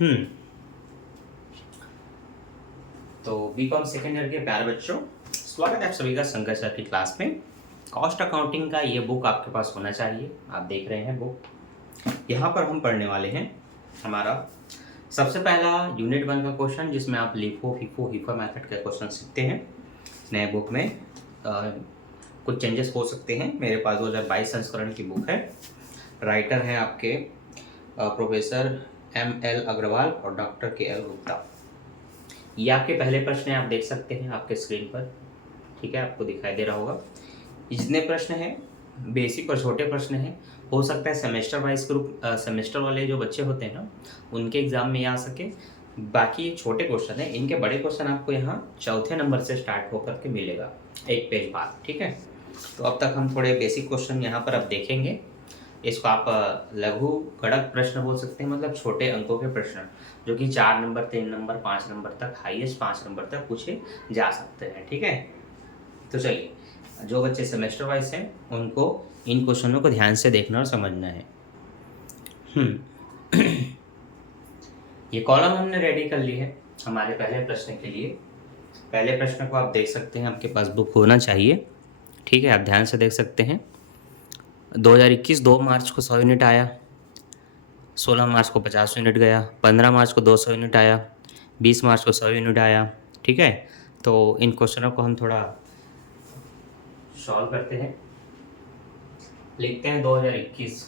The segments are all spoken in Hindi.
हम्म तो बीकॉम सेकेंड ईयर के प्यारे बच्चों, स्वागत है आप सभी का शंकर सर की क्लास में। कॉस्ट अकाउंटिंग का ये बुक आपके पास होना चाहिए। आप देख रहे हैं बुक। यहाँ पर हम पढ़ने वाले हैं हमारा सबसे पहला यूनिट 1 का क्वेश्चन, जिसमें आप लिफो फिफो हिफो मेथड के क्वेश्चन सीखते हैं। नए बुक में कुछ चेंजेस हो सकते हैं। मेरे पास 2022 संस्करण की बुक है। राइटर हैं आपके प्रोफेसर ML अग्रवाल और डॉक्टर KL गुप्ता। ये आपके पहले प्रश्न हैं, आप देख सकते हैं आपके स्क्रीन पर। ठीक है, आपको दिखाई दे रहा होगा। जितने प्रश्न हैं बेसिक और छोटे प्रश्न हैं। हो सकता है सेमेस्टर वाइज ग्रुप सेमेस्टर वाले जो बच्चे होते हैं ना, उनके एग्जाम में आ सके। बाकी ये छोटे क्वेश्चन हैं, इनके बड़े क्वेश्चन आपको यहाँ चौथे नंबर से स्टार्ट होकर के मिलेगा, एक पेज बाद। ठीक है, तो अब तक हम थोड़े बेसिक क्वेश्चन यहाँ पर अब देखेंगे। इसको आप लघु गणक प्रश्न बोल सकते हैं, मतलब छोटे अंकों के प्रश्न जो कि 4 नंबर 3 नंबर 5 नंबर तक, हाईएस्ट 5 नंबर तक पूछे जा सकते हैं। ठीक है, तो चलिए, जो बच्चे सेमेस्टर वाइज हैं उनको इन क्वेश्चनों को ध्यान से देखना और समझना है। ये कॉलम हमने रेडी कर ली है हमारे पहले प्रश्न के लिए। पहले प्रश्न को आप देख सकते हैं, आपके पास बुक होना चाहिए। ठीक है, आप ध्यान से देख सकते हैं। 2021 2 मार्च को 100 यूनिट आया, 16 मार्च को 50 यूनिट गया, 15 मार्च को 200 यूनिट आया, 20 मार्च को 100 यूनिट आया। ठीक है, तो इन क्वेश्चनों को हम थोड़ा सॉल्व करते हैं। लिखते हैं 2021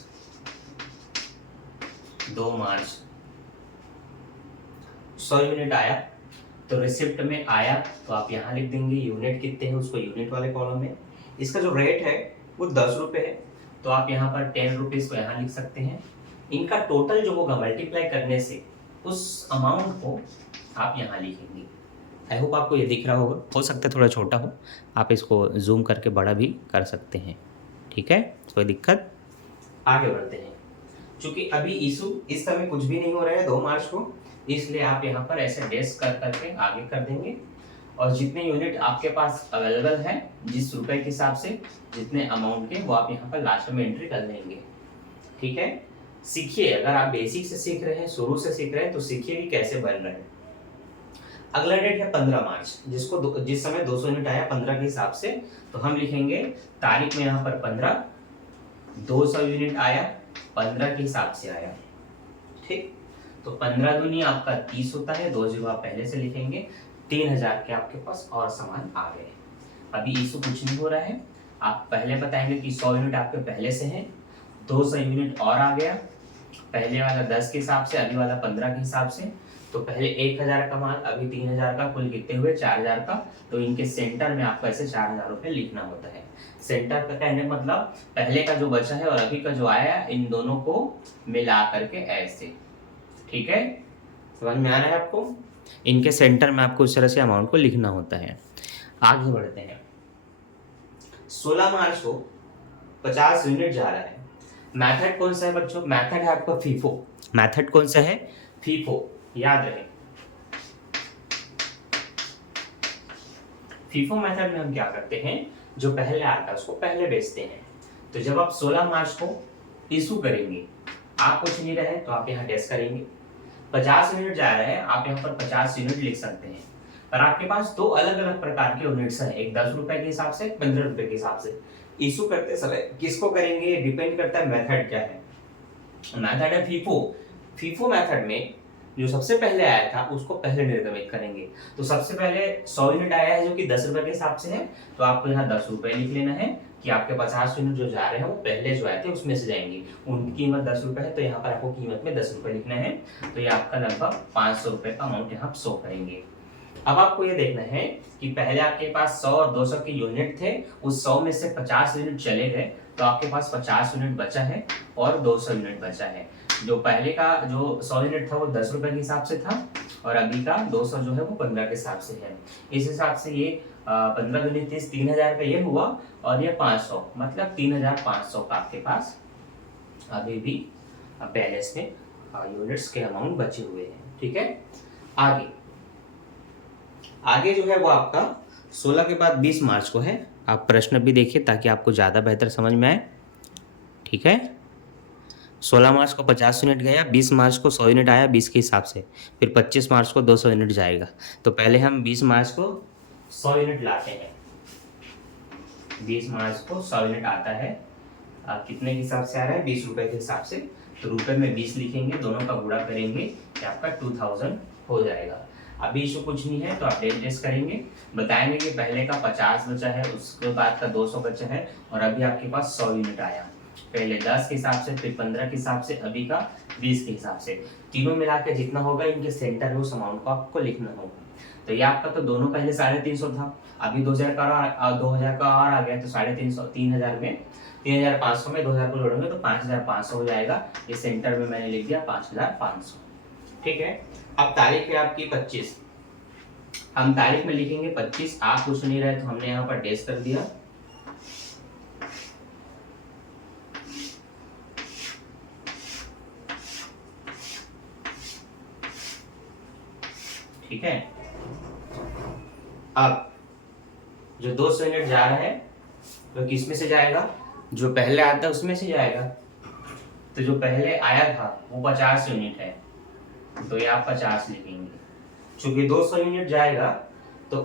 2 मार्च 100 यूनिट आया, तो रिसिप्ट में आया तो आप यहाँ लिख देंगे यूनिट कितने हैं, उसको यूनिट वाले कॉलम में। इसका जो रेट है वो 10 रुपये है, तो आप यहाँ पर 10 रुपीज़ को यहाँ लिख सकते हैं। इनका टोटल जो होगा मल्टीप्लाई करने से उस अमाउंट को आप यहाँ लिखेंगे। आई होप आपको ये दिख रहा होगा। हो सकता है थोड़ा छोटा हो, आप इसको जूम करके बड़ा भी कर सकते हैं। ठीक है, कोई दिक्कत। आगे बढ़ते हैं। चूंकि अभी इशू इस समय कुछ भी नहीं हो रहा है 2 मार्च को, इसलिए आप यहाँ पर ऐसे डेस्क कर करके आगे कर देंगे। और जितने यूनिट आपके पास अवेलेबल हैं, जिस रुपए के हिसाब से जितने अमाउंट के, वो आप यहाँ पर लास्ट में एंट्री कर लेंगे। ठीक है, सीखिए। अगर आप बेसिक से सीख रहे हैं, शुरू से सीख रहे हैं, तो सीखिए कि कैसे बन रहे हैं। अगला डेट है 15 मार्च, जिस समय 200 यूनिट आया 15 के हिसाब से, तो हम लिखेंगे तारीख में यहाँ पर 15, 200 यूनिट आया 15 के हिसाब से आया। ठीक, तो 15 दूनी आपका 30 होता है, 2 जीरो आप पहले से लिखेंगे। 3000 के आपके पास और सामान आ गए। अभी इशू कुछ नहीं हो रहा है। आप पहले बताएंगे कि 100 यूनिट आपके पहले से हैं, 200 यूनिट और आ गया। पहले वाला 10 के हिसाब से, अभी वाला 15 के हिसाब से। तो पहले 1000 का माल, अभी 3000 का, कुल कितने हुए 4000 का। तो इनके सेंटर में आपको ऐसे 4000 रुपये लिखना होता है। सेंटर का कहने मतलब पहले का जो बचा है और अभी का जो आया, इन दोनों को मिला करके ऐसे। ठीक है, समझ में आ रहा है आपको। इनके सेंटर में आपको इस तरह से अमाउंट को लिखना होता है। आगे बढ़ते हैं। 16 मार्च को 50 यूनिट जा रहा है। मेथड कौन सा है बच्चों? मेथड है आपका फीफो। मेथड कौन सा है? फीफो, याद रहे। फीफो मेथड में हम क्या करते हैं, जो पहले आता है उसको पहले बेचते हैं। तो जब आप 16 मार्च को इशू करेंगे, आप कुछ नहीं रहे तो आप यहाँ टेस्ट करेंगे। 50 यूनिट जा रहे हैं, आप यहाँ पर 50 यूनिट लिख सकते हैं। पर आपके पास 2 अलग अलग प्रकार के यूनिट्स हैं, एक 10 रुपए के हिसाब से, 15 रुपए के हिसाब से। इशू करते समय किसको करेंगे, डिपेंड करता है मेथड क्या है। मेथड है फीफो। फीफो मेथड में जो सबसे पहले आया था उसको पहले निर्गमित करेंगे। तो सबसे पहले 100 यूनिट आया है जो कि 10 रुपए के हिसाब से है, तो आपको यहाँ 10 रुपए लिख लेना है कि आपके 50 यूनिट जो जा रहे हैं वो पहले जो आए थे उसमें से जाएंगे। उनकी कीमत 10 रुपए है, तो यहाँ पर आपको कीमत में 10 रुपए लिखना है। तो ये आपका लगभग 500 रुपए का अमाउंट यहाँ शो करेंगे। अब आपको ये देखना है कि पहले आपके पास 100 और 200 के यूनिट थे, उस 100 में से 50 यूनिट चले गए, तो आपके पास 50 यूनिट बचा है और 200 यूनिट बचा है। जो पहले का जो 100 यूनिट था वो 10 रुपए के हिसाब से था, और अभी का 200 जो है वो 15 के हिसाब से है। इस हिसाब से ये 15 दूनी 30, 3000 का ये हुआ, और ये 500, मतलब 3500 का आपके पास अभी भी बैलेंस में यूनिट्स के अमाउंट बचे हुए हैं। ठीक है, आगे जो है वो आपका 16 के बाद 20 मार्च को है। आप प्रश्न भी देखिए ताकि आपको ज़्यादा बेहतर समझ में आए। ठीक है, 16 मार्च को 50 यूनिट गया, 20 मार्च को 100 यूनिट आया 20 के हिसाब से, फिर 25 मार्च को 200 यूनिट जाएगा। तो पहले हम 20 मार्च को 100 यूनिट लाते हैं। 20 मार्च को 100 यूनिट आता है। कितने के हिसाब से आ रहा है? 20 रुपए के हिसाब से। तो रुपए में 20 लिखेंगे, दोनों का गुणा करेंगे, ये आपका 2000 हो जाएगा। अभी इशू कुछ नहीं है तो आप डेट टेस्ट करेंगे, बताएंगे कि पहले का 50 बचा है, उसके बाद का 200 बचा है, और अभी आपके पास 100 यूनिट आया। पहले 10 के हिसाब से, फिर 15 के हिसाब से, अभी का 20 के हिसाब से। तीनों मिला के जितना होगा इनके सेंटर में उस अमाउंट को आपको लिखना होगा। तो ये आपका तो दोनों पहले 350 था, अभी 2000 का और आ गया, तो 350, 3000 में 3500 में 2000 को जोड़ेंगे तो 5500 हो जाएगा। ये सेंटर में मैंने लिख दिया 5500। ठीक है। अब तारीख है आपकी 25, हम तारीख में लिखेंगे 25। आप कुछ नहीं रहे तो हमने यहाँ पर डेज कर दिया। ठीक है। अब जो 200 यूनिट जा रहा है तो किस में से जाएगा? जो पहले आता है उसमें से जाएगा। तो जो पहले आया था वो 50 यूनिट है, तो ये आप 50 लिखेंगे। चूंकि 200 यूनिट जाएगा तो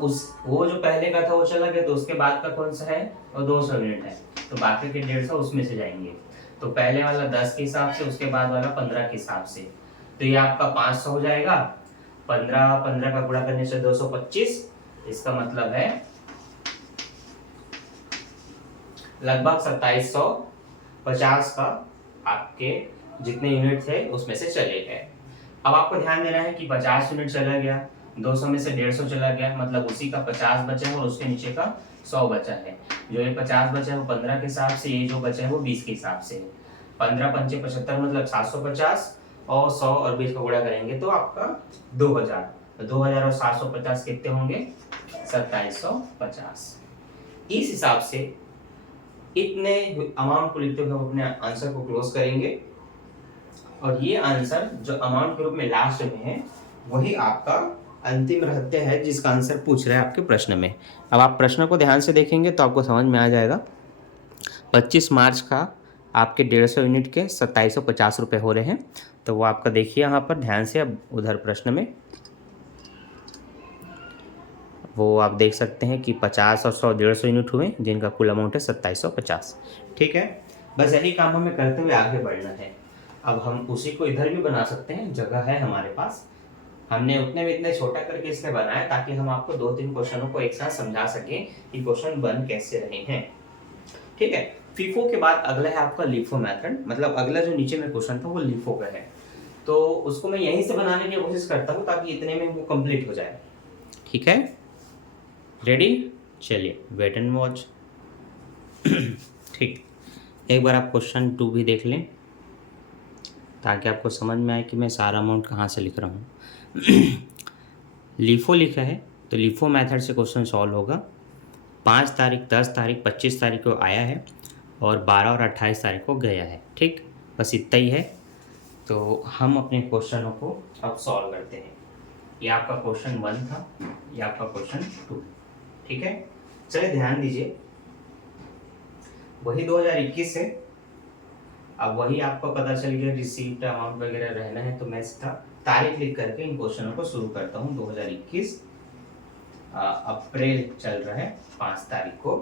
वो जो पहले का था वो चला गया, तो उसके बाद का कौन सा है? वो 200 यूनिट है, तो बाकी के 150 उसमें से जाएंगे। तो पहले वाला 10 के हिसाब से, उसके बाद वाला 15 के हिसाब से, तो ये आपका 500 हो जाएगा। 15 का गुणा करने से 225, इसका मतलब है लगभग 2750 का आपके जितने यूनिट थे उसमें से चले गए। अब आपको ध्यान देना है कि 50 यूनिट चला गया, 200 में से 150 चला गया, मतलब उसी का 50 बचा है और उसके नीचे का 100 बचा है। जो ये 50 बचा है वो 15 के हिसाब से, ये जो बचा है वो 20 के हिसाब से है। 15 पंचे 75 मतलब 750, और 100 और 20 का गुणा करेंगे तो आपका 2000। तो 2000 और 750 कितने होंगे? 2750। इस हिसाब से इतने अमाउंट को लिखते हुए हम अपने आंसर को क्लोज करेंगे, और ये आंसर जो अमाउंट के रूप में लास्ट में है वही आपका अंतिम रहते है जिसका आंसर पूछ रहे हैं आपके प्रश्न में। अब आप प्रश्न को ध्यान से देखेंगे तो आपको समझ में आ जाएगा। 25 मार्च का आपके 150 यूनिट के 2750 रुपये हो रहे हैं। तो वो आपका देखिए यहाँ पर ध्यान से। अब उधर प्रश्न में वो आप देख सकते हैं कि 50 और 100 150 यूनिट हुए, जिनका कुल अमाउंट है 2750। ठीक है। बस यही काम हमें करते हुए आगे बढ़ना है। अब हम उसी को इधर भी बना सकते हैं, जगह है हमारे पास। हमने उतने में इतने छोटा करके इसलिए बनाया ताकि हम आपको 2-3 क्वेश्चनों को एक साथ समझा सकें कि क्वेश्चन बन कैसे रहे हैं। ठीक है। फीफो के बाद अगला है आपका लिफो मेथड, मतलब अगला जो नीचे में क्वेश्चन था वो लिफो का है। तो उसको मैं यहीं से बनाने की कोशिश करता हूँ ताकि इतने में वो कंप्लीट हो जाए। ठीक है। रेडी? चलिए, वेट एंड वॉच। ठीक, एक बार आप क्वेश्चन 2 भी देख लें ताकि आपको समझ में आए कि मैं सारा अमाउंट कहाँ से लिख रहा हूँ। लिफो लिखा है तो लिफो मेथड से क्वेश्चन सॉल्व होगा। 5 तारीख, 10 तारीख, 25 तारीख को आया है और 12 और 28 तारीख को गया है। ठीक, बस इतना ही है। तो हम अपने क्वेश्चनों को अब सॉल्व करते हैं। ये आपका क्वेश्चन 1 था, ये आपका क्वेश्चन 2। ठीक है। चलिए ध्यान दीजिए, वही 2021 है। अब वही आपको पता चल गया रिसीप्ट अमाउंट वगैरह रहना है, तो मैं इसका तारीख लिख करके इन क्वेश्चनों को शुरू करता हूँ। 2021 अप्रैल चल रहा है, 5 तारीख को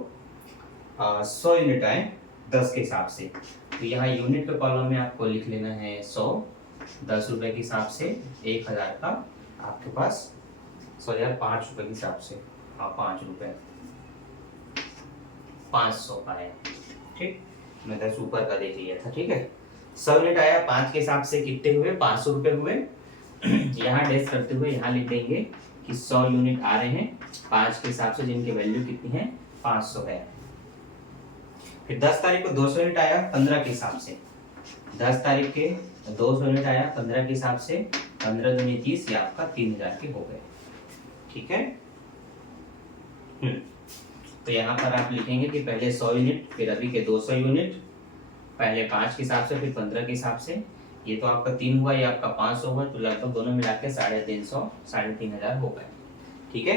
100 यूनिट आए 10 के हिसाब से। तो यहाँ यूनिट के कॉलम में आपको लिख लेना है 100, 10 रुपए के हिसाब से, 1000 का आपके पास, सॉरी यार 5 रुपए के हिसाब से, हाँ 5 रुपए, 500 का है। ठीक, मैं 10 ऊपर का देख लिया था। ठीक है। 100 यूनिट आया, 5 के हिसाब से कितने हुए? 500 रुपए हुए। यहाँ डेस करते हुए यहाँ लिख देंगे कि 100 यूनिट आ रहे हैं 5 के हिसाब से, जिनकी वैल्यू कितनी है? 500 है। फिर 10 तारीख को 200 यूनिट आया 15 के हिसाब से। 10 तारीख के 200 यूनिट आया 15 के हिसाब से, 15 दूनी 30, ये आपका 3000 के हो गए। ठीक है। तो यहाँ पर आप लिखेंगे कि पहले 100 यूनिट, फिर अभी के 200 यूनिट, पहले 5 के हिसाब से, फिर 15 के हिसाब से। ये तो आपका 3 हुआ, ये आपका 500 हुआ, तो लगभग दोनों मिला के 350, 3500 हो गए। ठीक है।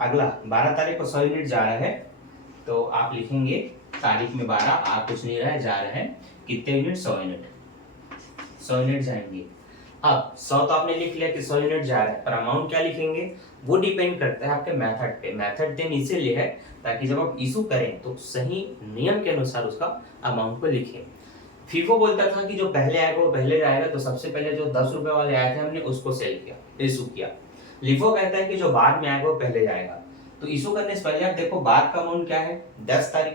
अगला 12 तारीख को 100 यूनिट जा रहा है, तो आप लिखेंगे तारीख में 12, आप कुछ नहीं रहा है, जा रहा है कितने यूनिट? 100 यूनिट। 100 यूनिट जाएंगे। अब 100 तो आपने लिख लिया कि 100 यूनिट जा रहा है, पर अमाउंट क्या लिखेंगे वो डिपेंड करता है आपके मेथड पे। मेथड देन इसीलिए है ताकि जब आप इशू करें तो सही नियम के अनुसार उसका अमाउंट को लिखें। फीफो बोलता था कि जो पहले आएगा वो पहले जाएगा, तो सबसे पहले जो 10 रुपए वाले आए थे हमने उसको सेल किया, इशू किया। लिफो कहता है कि जो बाद में आएगा वो पहले जाएगा। तो इशू करने से पहले आप देखो बाद का अमाउंट क्या है, 10 तारीख,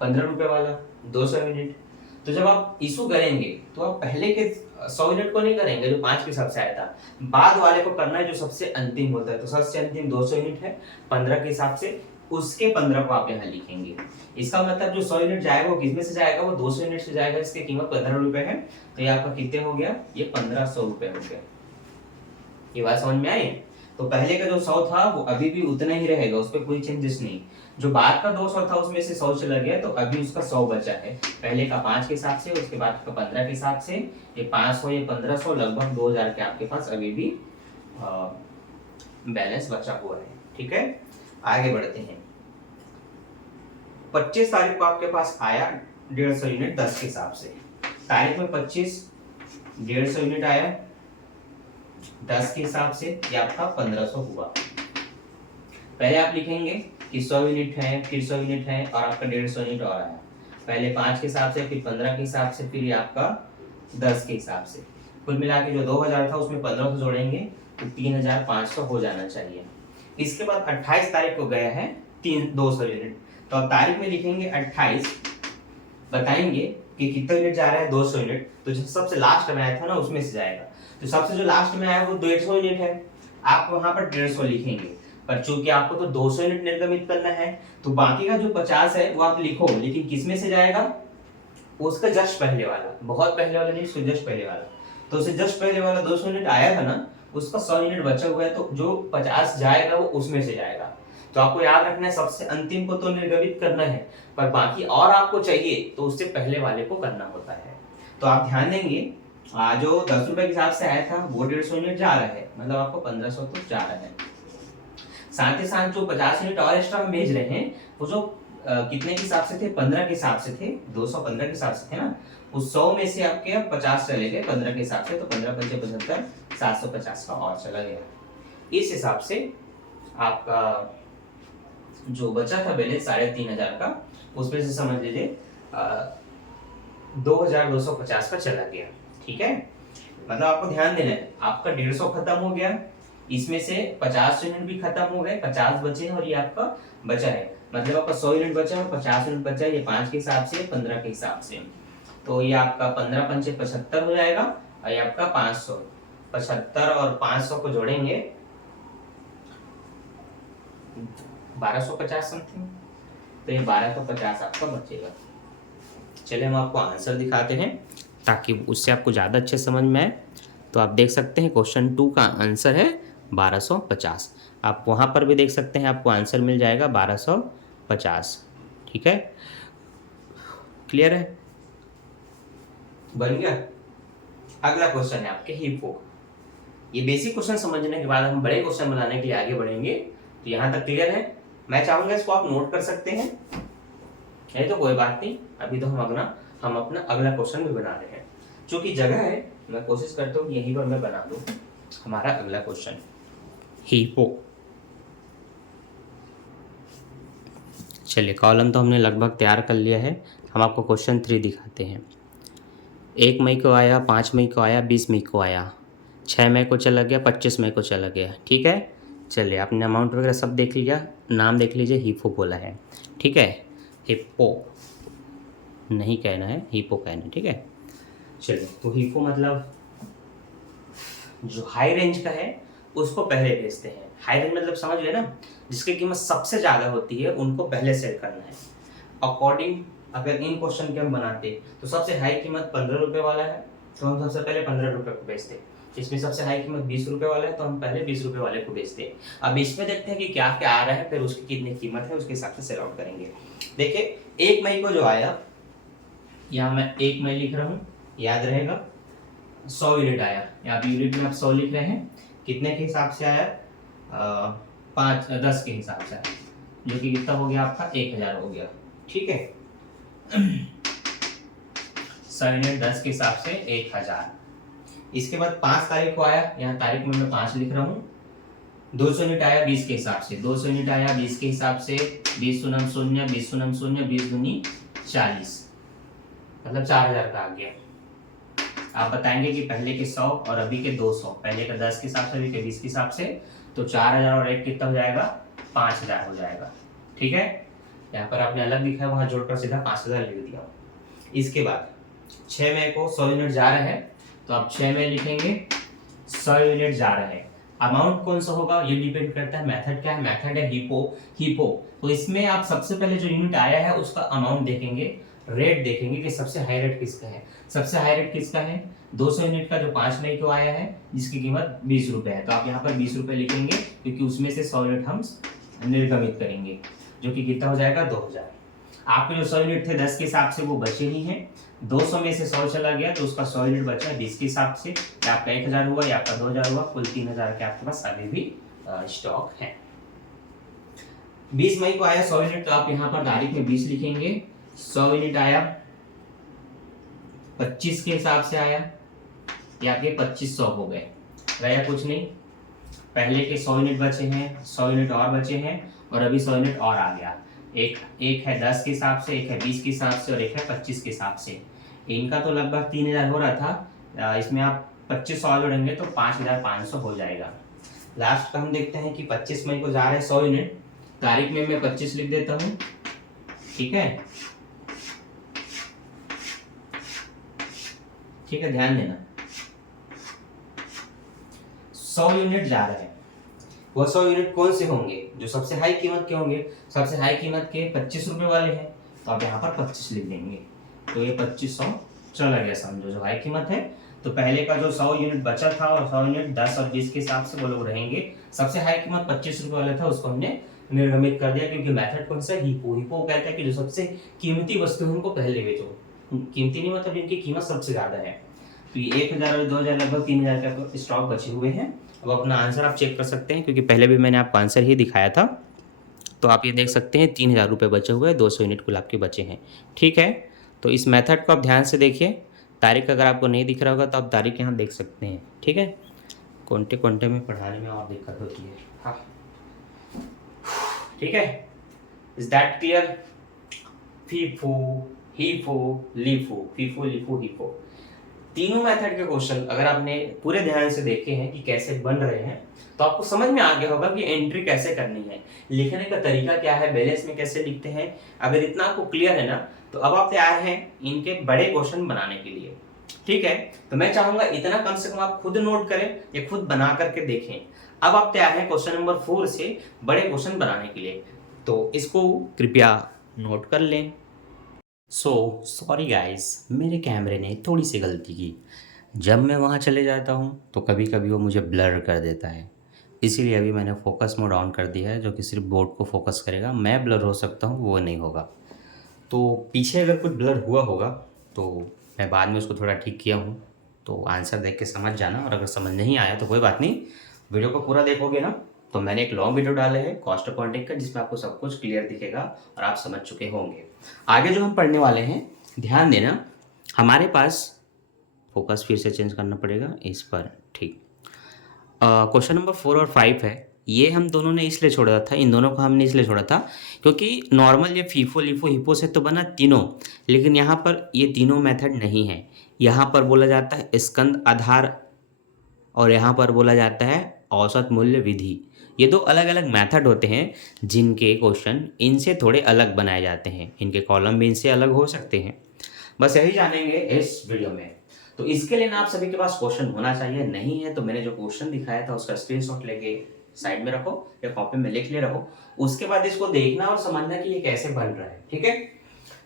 15 रुपए वाला, 200 यूनिट। तो जब आप इशू करेंगे तो आप पहले के 100 यूनिट को नहीं करेंगे जो 5 के हिसाब से आया था, बाद वाले को करना है जो सबसे अंतिम होता है। तो सबसे अंतिम 200 यूनिट है 15 के हिसाब से, उसके 15 को आप यहाँ लिखेंगे। इसका मतलब जो 100 यूनिट जाएगा वो किसमें से जाएगा, वो 200 यूनिट से जाएगा, इसकी कीमत 15 रुपए है। तो ये आपका कितने हो गया, ये 1500 रुपए हो गया। ये बात समझ में आई। तो पहले का जो 100 था वो अभी भी उतना ही रहेगा, उस पर कोई चेंजेस नहीं। जो बाद का 200 था उसमें से 100 चला गया, तो अभी उसका 100 बचा है। पहले का 5 के हिसाब से, उसके बाद का 15 के हिसाब से, ये 500 ये 1500, लगभग 2000 के आपके पास अभी भी बैलेंस बचा हुआ है। ठीक है, आगे बढ़ते हैं। 25 तारीख को आपके पास आया 150 यूनिट 10 के हिसाब से। तारीख में 25 150 यूनिट आया 10 के हिसाब से, ये आपका 1500 हुआ। पहले आप लिखेंगे कि 100 यूनिट है, फिर 100 यूनिट है, और आपका 150 यूनिट और आया। पहले 5 के हिसाब से, फिर 15 के हिसाब से, फिर ये आपका 10 के हिसाब से। कुल मिला के जो 2000 था उसमें 1500 जोड़ेंगे तो 3500 हो जाना चाहिए। इसके बाद 28 तारीख को गया है 200 यूनिट। तो अब तारीख में लिखेंगे 28, बताएंगे कि कितना यूनिट जा रहा है, 200 यूनिट। तो जो सबसे लास्ट में आया था ना उसमें से जाएगा। तो सबसे जो लास्ट में आया वो 150 यूनिट है, आप वहां पर 150 लिखेंगे। पर चूंकि आपको तो 200 यूनिट निर्गमित करना है, तो बाकी का जो 50 है वो आप लिखो, लेकिन किस में से जाएगा, उसका जस्ट पहले वाला, बहुत पहले वाला नहीं, उससे जस्ट पहले वाला। तो उससे जस्ट पहले वाला 200 यूनिट आया था ना, उसका 100 यूनिट बचा हुआ है, तो जो 50 जाएगा वो उसमें से जाएगा। तो आपको याद रखना है सबसे अंतिम को तो निर्गमित करना है, पर बाकी और आपको चाहिए तो उससे पहले वाले को करना होता है। तो आप ध्यान देंगे जो 10 रुपए के हिसाब से आया था वो 150 यूनिट जा रहा है, मतलब आपको 1500 तो जा रहा है। साथ ही साथ जो 50 यूनिट और एक्स्ट्रा हम भेज रहे हैं वो जो कितने के हिसाब से थे, 15 के हिसाब से थे, 215 के हिसाब से थे ना, उस 100 में से आपके अब 50 चले गए 15 के हिसाब से, तो 15 पंचे 75, 750 का और चला गया। इस हिसाब से आपका जो बचा था बैलेंस 3500 का, उसमें से समझ लीजिए 2250 का चला गया। ठीक है, मतलब आपको ध्यान देना है, आपका 150 खत्म हो गया, इसमें से 50 यूनिट भी खत्म हो गए, 50 बचे हैं और ये आपका बचा है, मतलब आपका 100 यूनिट बचा है और 50 यूनिट बचा है, ये 5 के हिसाब से 15 के हिसाब से। तो ये आपका 15 पंचे 75 हो जाएगा, और ये आपका 500, 75 और 500 को जोड़ेंगे 1250 समथिंग, तो ये 1250 आपका बचेगा। चलिए हम आपको आंसर दिखाते हैं ताकि उससे आपको ज़्यादा अच्छे समझ में आए। तो आप देख सकते हैं क्वेश्चन 2 का आंसर है 1250। आप वहाँ पर भी देख सकते हैं, आपको आंसर मिल जाएगा 1250। ठीक है, क्लियर है, बन गया। अगला क्वेश्चन है आपके हिप्पो। ये बेसिक क्वेश्चन समझने के बाद हम बड़े क्वेश्चन बनाने के लिए आगे बढ़ेंगे। तो यहाँ तक क्लियर है, मैं चाहूंगा इसको आप नोट कर सकते हैं, नहीं तो कोई बात नहीं, अभी तो हम अपना अगला क्वेश्चन भी बना रहे हैं। चूंकि जगह है मैं कोशिश करता हूँ यहीं पर मैं बना दूँ हमारा अगला क्वेश्चन, हिप्पो। चलिए कॉलम तो हमने लगभग तैयार कर लिया है, हम आपको क्वेश्चन 3 दिखाते हैं। 1 मई को आया, 5 मई को आया, 20 मई को आया, 6 मई को चला गया, 25 मई को चला गया। ठीक है, चलिए आपने अमाउंट वगैरह सब देख लिया, नाम देख लीजिए, हिप्पो बोला है। ठीक है, हिप्पो नहीं कहना है, हिप्पो कहना है। ठीक है, चलिए तो हिप्पो मतलब जो हाई रेंज का है उसको पहले भेजते हैं। हाई रेंज मतलब समझ गए ना, जिसकी कीमत सबसे ज़्यादा होती है उनको पहले सेल करना है। अकॉर्डिंग अगर इन क्वेश्चन के हम बनाते तो सबसे हाई कीमत 15 रुपये वाला है, तो हम सबसे पहले 15 रुपये को बेचते। इसमें सबसे हाई कीमत 20 रुपये वाला है, तो हम पहले 20 रुपये वाले को बेचते। अब इसमें देखते हैं कि क्या क्या आ रहा है, फिर उसकी कितनी कीमत है उसके हिसाब से सेल आउट करेंगे। देखिए 1 मई को जो आया, यहाँ मैं 1 मई लिख रहा हूँ, याद रहेगा। 100 यूनिट आया, यहाँ पे यूनिट में आप 100 लिख रहे हैं, कितने के हिसाब से आया, 10 के हिसाब से आया, जो कि कितना हो गया आपका 1000 हो गया। ठीक है, 100 यूनिट 10 के हिसाब से 1000। इसके बाद 5 तारीख को आया, यहाँ तारीख में मैं 5 लिख रहा हूँ। 200 यूनिट आया 20 के हिसाब से, 200 यूनिट आया 20 के हिसाब से, 20 सुनम शून्य, 20 सुनम शून्य, 20 दूनी 40, मतलब 4000 का आ गया। आप बताएंगे कि पहले के 100 और अभी के 200, पहले का 10 के हिसाब से, अभी के 20 के हिसाब से, तो 4000 और 1 कितना हो जाएगा, 5000 हो जाएगा। ठीक है, यहाँ पर आपने अलग लिखा है, वहां जोड़कर सीधा 5000 लिख दिया। इसके बाद 6 मई को 100 यूनिट जा रहे हैं, तो आप 6 मई लिखेंगे 100 यूनिट जा रहे हैं। अमाउंट कौन सा होगा ये डिपेंड करता है, मेथड क्या है, मेथड है हीपो। तो इसमें आप सबसे पहले जो यूनिट आया है उसका अमाउंट देखेंगे, रेट देखेंगे कि सबसे हाई रेट किसका है। सबसे हाई रेट किसका है, 200 यूनिट का जो 5 मई को आया है, जिसकी कीमत 20 रुपए है। तो आप यहाँ पर 20 रुपए लिखेंगे, क्योंकि उसमें से 100 यूनिट हम निर्गमित करेंगे, जो कि कितना हो जाएगा, 2000। आपके जो 100 यूनिट थे 10 के हिसाब से वो बचे ही हैं, 200 में से 100 चला गया तो उसका 100 यूनिट बचा है 20 के हिसाब से। या आपका 1000 हुआ या आपका 2000 हुआ, कुल 3000 के आपके पास अभी भी स्टॉक है। 20 मई को आया 100 यूनिट, तो आप यहाँ पर तारीख में 20 लिखेंगे। 100 यूनिट आया 25 के हिसाब से आया, या आपके 2500 हो गए, रहा कुछ नहीं। पहले के 100 यूनिट बचे हैं, 100 यूनिट और बचे हैं, और अभी 100 यूनिट और आ गया। एक है 10 के हिसाब से, एक है 20 के हिसाब से, और एक है 25 के हिसाब से। इनका तो लगभग 3000 हो रहा था, इसमें आप 2500 और जोड़ेंगे तो 5500 हो जाएगा। लास्ट का हम देखते हैं कि 25 मई को जा रहे हैं 100 यूनिट, तारीख में मैं 25 लिख देता हूँ। ठीक है, ठीक है, ध्यान देना। 100 यूनिट जा रहे हैं, वो 100 यूनिट कौन से होंगे, जो सबसे हाई कीमत के होंगे। सबसे हाई कीमत के 25 रुपए वाले हैं, तो आप यहाँ पर 25 लिख देंगे। तो ये 2500 चला गया समझो, जो हाई कीमत है। तो पहले का जो 100 यूनिट बचा था, और 100 यूनिट 10 और 20 के हिसाब से वो लोग रहेंगे। सबसे हाई कीमत 25 रुपए वाला था, उसको हमने निर्गमित कर दिया, क्योंकि मेथड कौन सा, हीपो कहता है कि जो सबसे कीमती वस्तु है उनको पहले बेचो। कीमती नहीं मतलब जिनकी कीमत सबसे ज्यादा है। तो ये 1000 और 2000 लगभग 3000 का स्टॉक बचे हुए हैं। अब अपना आंसर आप चेक कर सकते हैं, क्योंकि पहले भी मैंने आपको आंसर ही दिखाया था। तो आप ये देख सकते हैं 3000 रुपये बचे हुए हैं, 200 यूनिट कुल आपके बचे हैं। ठीक है, तो इस मेथड को आप ध्यान से देखिए। तारीख अगर आपको नहीं दिख रहा होगा तो आप तारीख यहाँ देख सकते हैं। ठीक है, कोंटे में पढ़ाने में और दिक्कत होती है। हाँ, ठीक है, is that clear. FIFO, HIFO, LIFO, तीनों मेथड के क्वेश्चन अगर आपने पूरे ध्यान से देखे हैं कि कैसे बन रहे हैं, तो आपको समझ में आ गया होगा कि एंट्री कैसे करनी है, लिखने का तरीका क्या है, बैलेंस में कैसे लिखते हैं। अगर इतना आपको क्लियर है ना, तो अब आप तैयार हैं इनके बड़े क्वेश्चन बनाने के लिए। ठीक है, तो मैं चाहूंगा इतना कम से कम आप खुद नोट करें या खुद बना करके देखें। अब आप तैयार हैं क्वेश्चन नंबर 4 से बड़े क्वेश्चन बनाने के लिए, तो इसको कृपया नोट कर लें। सॉरी गाइस, मेरे कैमरे ने थोड़ी सी गलती की। जब मैं वहाँ चले जाता हूँ तो कभी कभी वो मुझे ब्लर कर देता है, इसीलिए अभी मैंने फोकस मोड ऑन कर दिया है, जो कि सिर्फ बोर्ड को फोकस करेगा। मैं ब्लर हो सकता हूँ, वो नहीं होगा। तो पीछे अगर कुछ ब्लर हुआ होगा तो मैं बाद में उसको थोड़ा ठीक किया हूँ, तो आंसर देख के समझ जाना। और अगर समझ नहीं आया तो कोई बात नहीं, वीडियो को पूरा देखोगे ना, तो मैंने एक लॉन्ग वीडियो डाले है कॉस्ट अकाउंटिंग का, जिसमें आपको सब कुछ क्लियर दिखेगा और आप समझ चुके होंगे। आगे जो हम पढ़ने वाले हैं, ध्यान देना, हमारे पास फोकस फिर से चेंज करना पड़ेगा इस पर। ठीक, क्वेश्चन नंबर 4 और 5 है। ये हम दोनों ने इसलिए छोड़ा था, इन दोनों को हमने इसलिए छोड़ा था क्योंकि नॉर्मल ये फीफो लीफो हिपो से तो बना तीनों, लेकिन यहाँ पर ये तीनों मेथड नहीं है। यहाँ पर बोला जाता है स्कंद आधार, और यहाँ पर बोला जाता है औसत मूल्य विधि। ये दो अलग अलग मेथड होते हैं, जिनके क्वेश्चन इनसे थोड़े अलग बनाए जाते हैं, इनके कॉलम भी इनसे अलग हो सकते हैं। बस यही जानेंगे इस वीडियो में। तो इसके लिए ना आप सभी के पास क्वेश्चन होना चाहिए, नहीं है तो मैंने जो क्वेश्चन दिखाया था उसका स्क्रीनशॉट लेके साइड में रखो या कॉपी में लिख ले रखो। उसके बाद इसको देखना और समझना कि ये कैसे बन रहा है। ठीक है,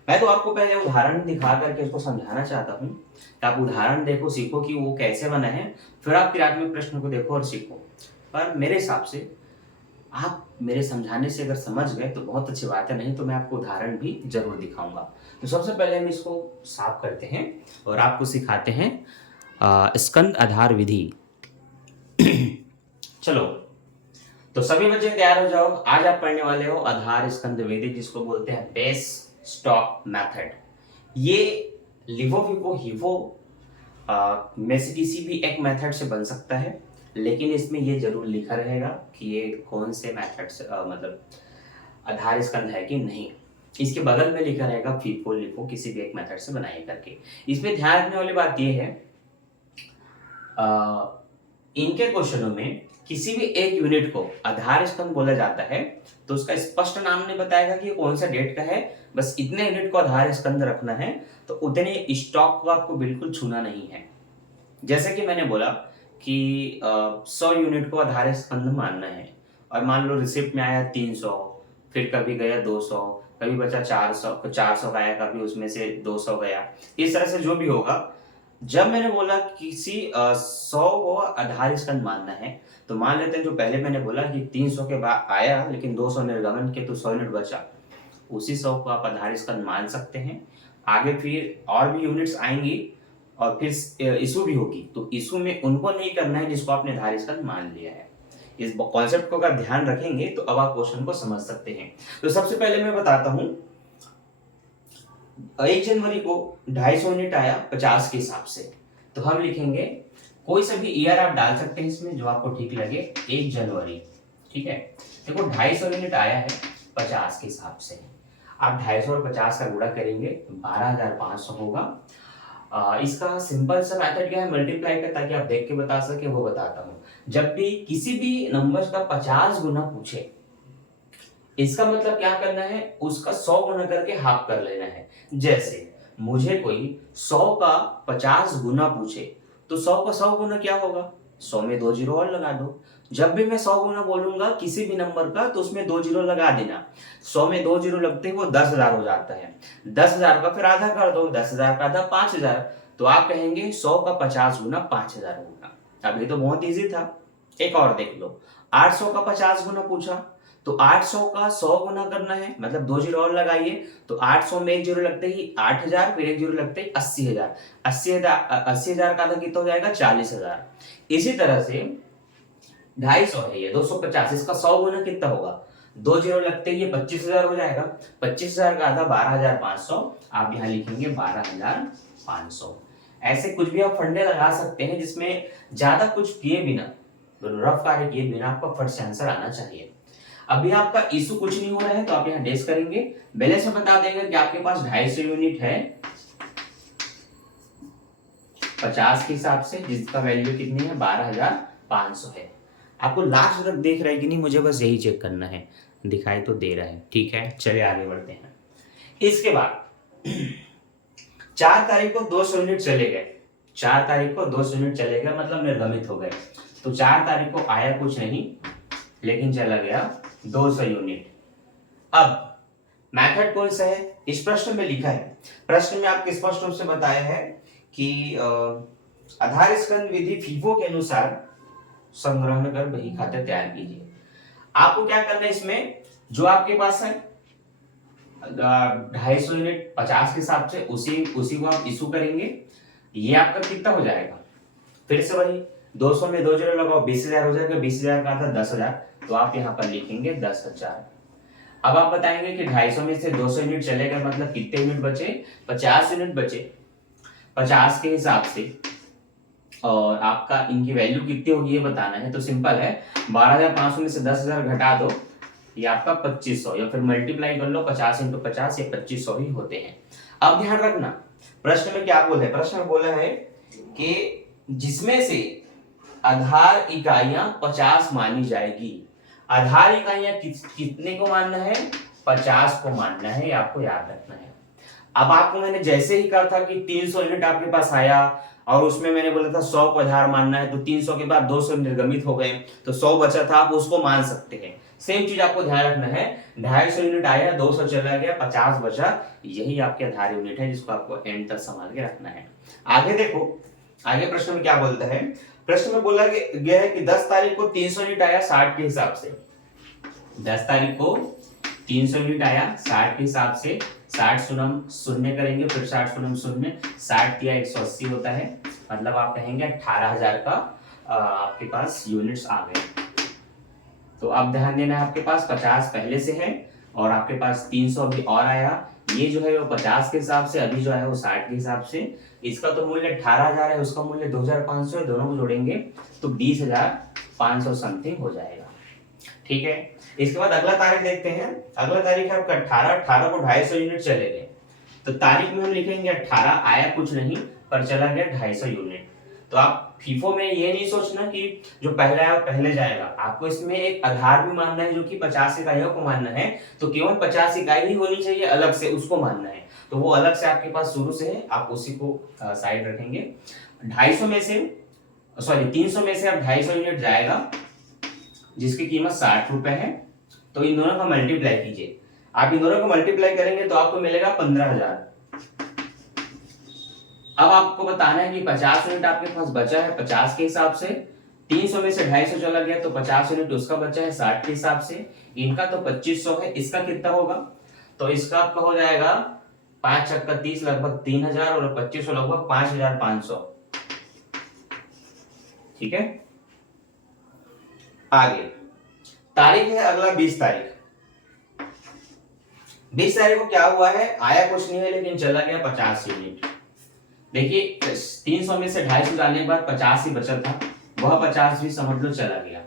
मैं तो आपको पहले उदाहरण दिखा करके इसको समझाना चाहता हूँ कि आप उदाहरण देखो, सीखो कि वो कैसे बना है, फिर आप क्रियात्मक प्रश्न को देखो और सीखो। पर मेरे हिसाब से आप मेरे समझाने से अगर समझ गए तो बहुत अच्छी बात है, नहीं तो मैं आपको उदाहरण भी जरूर दिखाऊंगा। तो सबसे पहले हम इसको साफ करते हैं और आपको सिखाते हैं स्कंद आधार विधि। चलो, तो सभी बच्चे तैयार हो जाओ। आज आप पढ़ने वाले हो आधार स्कंद विधि, जिसको बोलते हैं बेस स्टॉक मेथड। ये लिवो विवो हीवो में से किसी भी एक मेथड से बन सकता है, लेकिन इसमें ये जरूर लिखा रहेगा कि ये कौन से मेथड से मतलब आधार स्कंद है कि नहीं। इसके बगल में लिखा रहेगा फीफो लिफो किसी भी एक मेथड से बनाइए करके। इसमें ध्यान रखने वाली बात ये है, इनके क्वेश्चनों में किसी भी एक यूनिट को आधार स्तंभ बोला जाता है तो उसका स्पष्ट नाम नहीं बताएगा कि कौन सा डेट का है, बस इतने यूनिट को आधार स्तंभ रखना है, तो उतने स्टॉक को आपको बिल्कुल छूना नहीं है। जैसे कि मैंने बोला कि 100 यूनिट को आधार स्तंभ मानना है, और मान लो रिसिप्ट में आया 300, फिर कभी गया 200, कभी बचा 400 का आया, कभी उसमें से 200 गया, इस तरह से जो भी होगा। जब मैंने बोला किसी 100 को आधार स्कंद मानना है, तो मान लेते हैं जो पहले मैंने बोला कि 300 के बाद आया लेकिन 200 निर्गमन के, तो 100 यूनिट बचा, उसी 100 को आप आधार स्कंद मान सकते हैं। आगे फिर और भी यूनिट्स आएंगी और फिर इशू भी होगी, तो इशू में उनको नहीं करना है जिसको आपने आधार स्कंद मान लिया है। इस कॉन्सेप्ट को अगर ध्यान रखेंगे तो अब आप क्वेश्चन को समझ सकते हैं। तो सबसे पहले मैं बताता हूं, 1 जनवरी को 250 यूनिट आया 50 के हिसाब से, तो हम लिखेंगे कोई सा भी ईयर आप डाल सकते हैं इसमें जो आपको ठीक लगे, 1 जनवरी। ठीक है, देखो 250 यूनिट आया है 50 के हिसाब से, आप 250 और 50 का गुणा करेंगे 12,500 होगा। इसका सिंपल सा मेथड क्या है, मल्टीप्लाई का, ताकि आप देख के बता सके वो बताता हूँ। जब भी किसी भी नंबर का 50 गुना पूछे, इसका मतलब क्या करना है, उसका 100 गुना करके हाफ कर लेना है। जैसे मुझे कोई 100 का 50 गुना पूछे, तो 100 का 100 गुना क्या होगा, 100 में 2 जीरो और लगा दो। जब भी मैं 100 गुना बोलूंगा किसी भी नंबर का, तो उसमें 2 जीरो लगा देना। 100 में 2 जीरो लगते ही वो 10,000 हो जाता है। 10,000 का फिर आधा कर दो, 10,000 का आधा 5,000, तो आप कहेंगे 100 का 50 गुना 5,000 होगा। अब ये तो बहुत ईजी था। एक और देख लो, 800 का 50 गुना पूछा, तो 800 का 100 गुना करना है, मतलब 2 जीरो और लगाइए, तो 800 में 1 जीरो लगते ही 8,000, फिर 1 जीरो लगते ही 80,000। 80,000 का आधा कितना हो जाएगा, 40,000। इसी तरह से 250 है ये 250, इसका 100 गुना कितना होगा, 2 जीरो लगते ही ये 25,000 हो जाएगा। 25,000 का आधा 12,500, आप यहाँ लिखेंगे 12,500। ऐसे कुछ भी आप फंडे लगा सकते हैं जिसमें ज्यादा कुछ किए बिना, रफ कार्य किए बिना आपका फट से आंसर आना चाहिए। अभी आपका इशू कुछ नहीं हो रहा है, तो आप यहाँ डेस करेंगे, बैलेंस में बता देंगे कि आपके पास 250 यूनिट है 50 के हिसाब से, जिसका वैल्यू कितनी है, 12,500 है। आपको लास्ट तक देख रहा है कि नहीं, मुझे बस यही चेक करना है, दिखाई तो दे रहा है। ठीक है, चलिए आगे बढ़ते हैं। इसके बाद 4 तारीख को 200 यूनिट चले गए, 4 तारीख को 200 यूनिट चले गए, मतलब निर्गमित हो गए। तो 4 तारीख को आया कुछ नहीं, लेकिन चला गया 200 यूनिट। अब मेथड कौन सा है, इस प्रश्न में लिखा है। प्रश्न में आपके स्पष्ट रूप से बताया है कि आधार स्कंद विधि फीफो के अनुसार संग्रह कर बही खाता तैयार कीजिए। आपको क्या करना है, इसमें जो आपके पास है 250 यूनिट 50 के हिसाब से, उसी को आप इशू करेंगे। ये आपका कितना हो जाएगा, फिर से वही 200 में 2 जीरो लगाओ, 20,000 हो जाएगा। 20,000 का था 10,000, तो आप यहाँ पर लिखेंगे 10,000। अब आप बताएंगे कि 250 में से 200 यूनिट चले गए, मतलब कितने यूनिट बचे, 50 यूनिट बचे 50 के हिसाब से, और आपका इनकी वैल्यू कितनी होगी ये बताना है। तो सिंपल है, 12,500 में से 10,000 घटा दो, ये आपका 2,500, या फिर मल्टीप्लाई कर लो 50 इंटू 50, ये 2,500 ही होते हैं। अब ध्यान रखना, प्रश्न में क्या बोला है, प्रश्न में बोला है कि जिसमें से आधार इकाइयां 50 मानी जाएगी। आधार इकाइयां कितने को मानना है, 50 को मानना है, आपको याद रखना है। अब आपको मैंने जैसे ही कहा था कि 300 यूनिट आपके पास आया, और उसमें मैंने बोला था 100 को आधार मानना है, तो 300 के बाद 200 निर्गमित हो गए, तो 100 बचा था, आप उसको मान सकते हैं। सेम चीज आपको ध्यान रखना है, 250 यूनिट आया, 200 चला गया, 50 बचा, यही आपके आधार यूनिट है, जिसको आपको एंड तक संभाल के रखना है। आगे देखो, आगे प्रश्न में क्या बोलता है, प्रश्न में बोला गया है कि 10 तारीख को 300 यूनिट आया 60 के हिसाब से। 10 तारीख को 300 यूनिट आया 60 के हिसाब से, 60 शून्य शून्य करेंगे, फिर 60 शून्य शून्य, 60 या 180 होता है, मतलब आप कहेंगे 18,000 का आपके पास यूनिट्स आ गए। तो अब ध्यान देना है, आपके पास 50 पहले से है, और आपके पास 300 अभी और आया, ये जो है वो 50 के हिसाब से, अभी जो है वो 60 के हिसाब से। इसका तो मूल्य 18,000 है, उसका मूल्य 2,500 है, दोनों को जोड़ेंगे तो 20,500 समथिंग हो जाएगा। ठीक है, इसके बाद अगला तारीख देखते हैं। अगला तारीख है आपका 18 को 250 यूनिट चले गए, तो तारीख में हम लिखेंगे 18, आया कुछ नहीं पर चला गया 250 यूनिट। तो आप फीफो में ये नहीं सोचना कि जो पहला है वो पहले जाएगा, आपको इसमें एक आधार भी मानना है जो कि 50 इकाइयों को मानना है, तो केवल 50 इकाई ही होनी चाहिए अलग से, उसको मानना है। तो वो अलग से आपके पास शुरू से है, आप उसी को साइड रखेंगे। 250 में से, सॉरी 300 में से अब 250 यूनिट जाएगा जिसकी कीमत 60 रुपए है, तो इन दोनों का मल्टीप्लाई कीजिए। आप इन दोनों को मल्टीप्लाई करेंगे तो आपको मिलेगा 15,000। अब आपको बताना है कि 50 यूनिट आपके पास बचा है 50 के हिसाब से, 300 में से 250 चला गया तो 50 यूनिट उसका बचा है 60 के हिसाब से, इनका तो 2500 है, इसका कितना होगा, तो इसका आपका हो जाएगा 5 छक्का 30 लगभग 3,000 और 2500 लगभग 5,500। ठीक है, आगे तारीख है अगला 20 तारीख। 20 तारीख को क्या हुआ है, आया कुछ नहीं है लेकिन चला गया 50 यूनिट। देखिए 300 में से 250 जाने के बाद 50 ही बचा था, वह 50 भी समझ लो चला गया।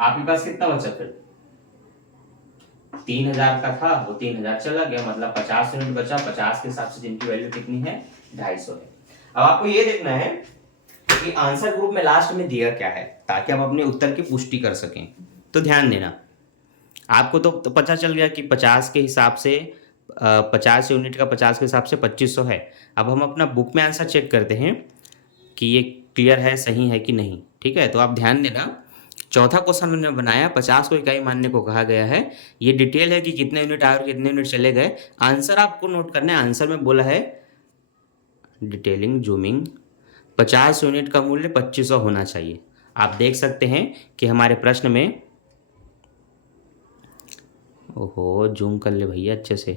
आपके पास कितना बचा फिर, 3,000 का था, वो 3,000 चला गया, मतलब 50 यूनिट बचा। 50 के हिसाब से जिनकी वैल्यू कितनी है, 250 है। अब आपको ये देखना है कि आंसर ग्रुप में लास्ट में दिया क्या है, ताकि आप अपने उत्तर की पुष्टि कर सकें। तो ध्यान देना, आपको तो पता चल गया कि 50 के हिसाब से 50 यूनिट का 50 के हिसाब से 2500 है। अब हम अपना बुक में आंसर चेक करते हैं कि ये क्लियर है, सही है कि नहीं। ठीक है, तो आप ध्यान देना, चौथा क्वेश्चन मैंने बनाया, 50 को इकाई मानने को कहा गया है। ये डिटेल है कि कितने यूनिट आए और कितने यूनिट चले गए। आंसर आपको नोट करना है, आंसर में बोला है डिटेलिंग जूमिंग 50 यूनिट का मूल्य 2500 होना चाहिए। आप देख सकते हैं कि हमारे प्रश्न में, ओहो जूम कर ले भैया अच्छे से।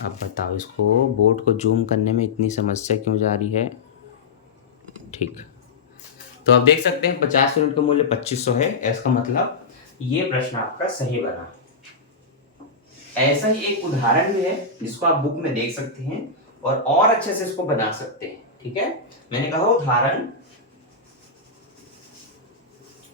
अब बताओ इसको, बोर्ड को जूम करने में इतनी समस्या क्यों जा रही है। ठीक, तो आप देख सकते हैं 50 यूनिट का मूल्य 2500 है, इसका मतलब ये प्रश्न आपका सही बना। ऐसा ही एक उदाहरण भी है जिसको आप बुक में देख सकते हैं और अच्छे से इसको बना सकते हैं। ठीक है, मैंने कहा उदाहरण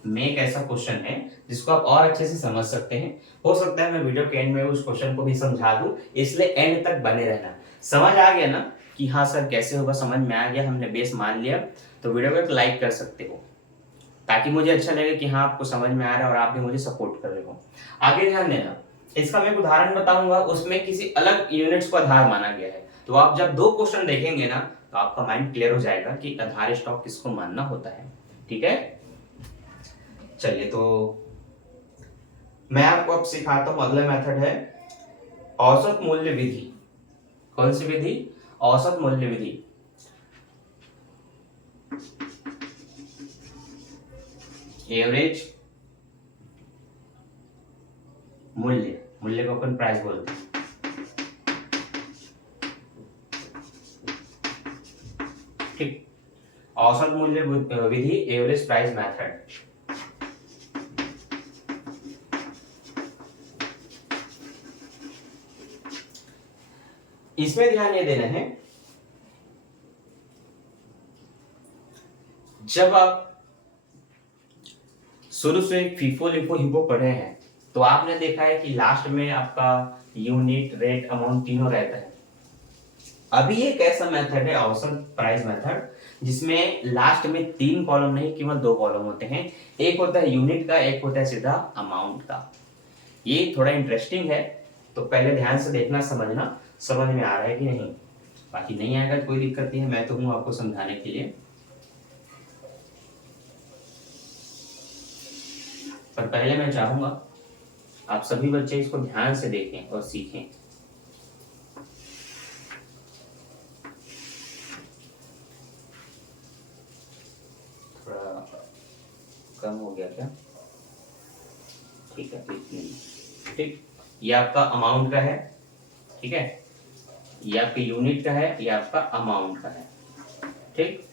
में एक ऐसा क्वेश्चन है जिसको आप और अच्छे से समझ सकते हैं। हो सकता है मैं वीडियो के एंड में उस क्वेश्चन को भी समझा दूं, इसलिए एंड तक बने रहना। समझ आ गया ना कि हाँ सर कैसे होगा, समझ में आ गया, हमने बेस मान लिया, तो वीडियो को एक लाइक कर सकते हो ताकि मुझे अच्छा लगे कि हाँ आपको समझ में आ रहा है और आप भी मुझे सपोर्ट कर रहे हो। आगे ध्यान देना, इसका मैं एक उदाहरण बताऊंगा, उसमें किसी अलग यूनिट्स को आधार माना गया है। तो आप जब दो क्वेश्चन देखेंगे ना तो आपका माइंड क्लियर हो जाएगा कि आधार स्टॉक किसको मानना होता है। ठीक है, चलिए तो मैं आपको अब सिखाता हूं। अगला मेथड है औसत मूल्य विधि। कौन सी विधि, औसत मूल्य विधि। एवरेज मूल्य, मूल्य को अपन प्राइस बोलते हैं। ठीक, औसत मूल्य विधि, एवरेज प्राइस मेथड। इसमें ध्यान ये देना है, जब आप शुरू से फीफो लिफो हिपो पढ़े हैं तो आपने देखा है कि लास्ट में आपका यूनिट, रेट, अमाउंट तीनों रहता है। अभी एक ऐसा मेथड है औसत प्राइस मेथड जिसमें लास्ट में 3 कॉलम नहीं केवल 2 कॉलम होते हैं। एक होता है यूनिट का, एक होता है सीधा अमाउंट का। ये थोड़ा इंटरेस्टिंग है, तो पहले ध्यान से देखना, समझना समझ में आ रहा है कि नहीं। बाकी नहीं आएगा तो कोई दिक्कत नहीं है, मैं तो हूं आपको समझाने के लिए। पर पहले मैं चाहूंगा आप सभी बच्चे इसको ध्यान से देखें और सीखें। थोड़ा कम हो गया क्या, ठीक है इतनी। ठीक, ये आपका अमाउंट का है, ठीक है, ये आपके यूनिट का है, ये आपका अमाउंट का है। ठीक,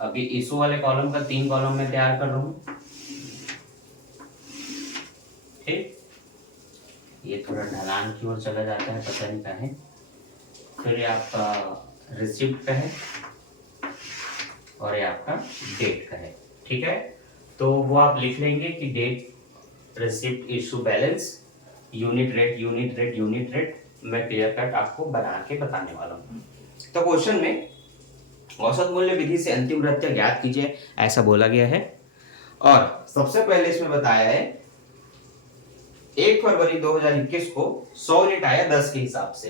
अभी इशू वाले कॉलम का 3 कॉलम में तैयार कर रहा हूं। ठीक, ये थोड़ा ढलान की ओर चला जाता है, पता नहीं क्या है। फिर ये आपका रिसिप्ट का है और ये आपका डेट का है। ठीक है, तो वो आप लिख लेंगे कि date, receipt, issue, balance, unit rate, unit rate, unit rate. मैं क्लियर कट आपको बना के बताने वाला हूँ। तो क्वेश्चन में औसत मूल्य विधि से अंतिम प्रत्यय ज्ञात कीजिए, ऐसा बोला गया है। और सबसे पहले इसमें बताया है 1 फरवरी 2021 को 100 यूनिट आया 10 के हिसाब से।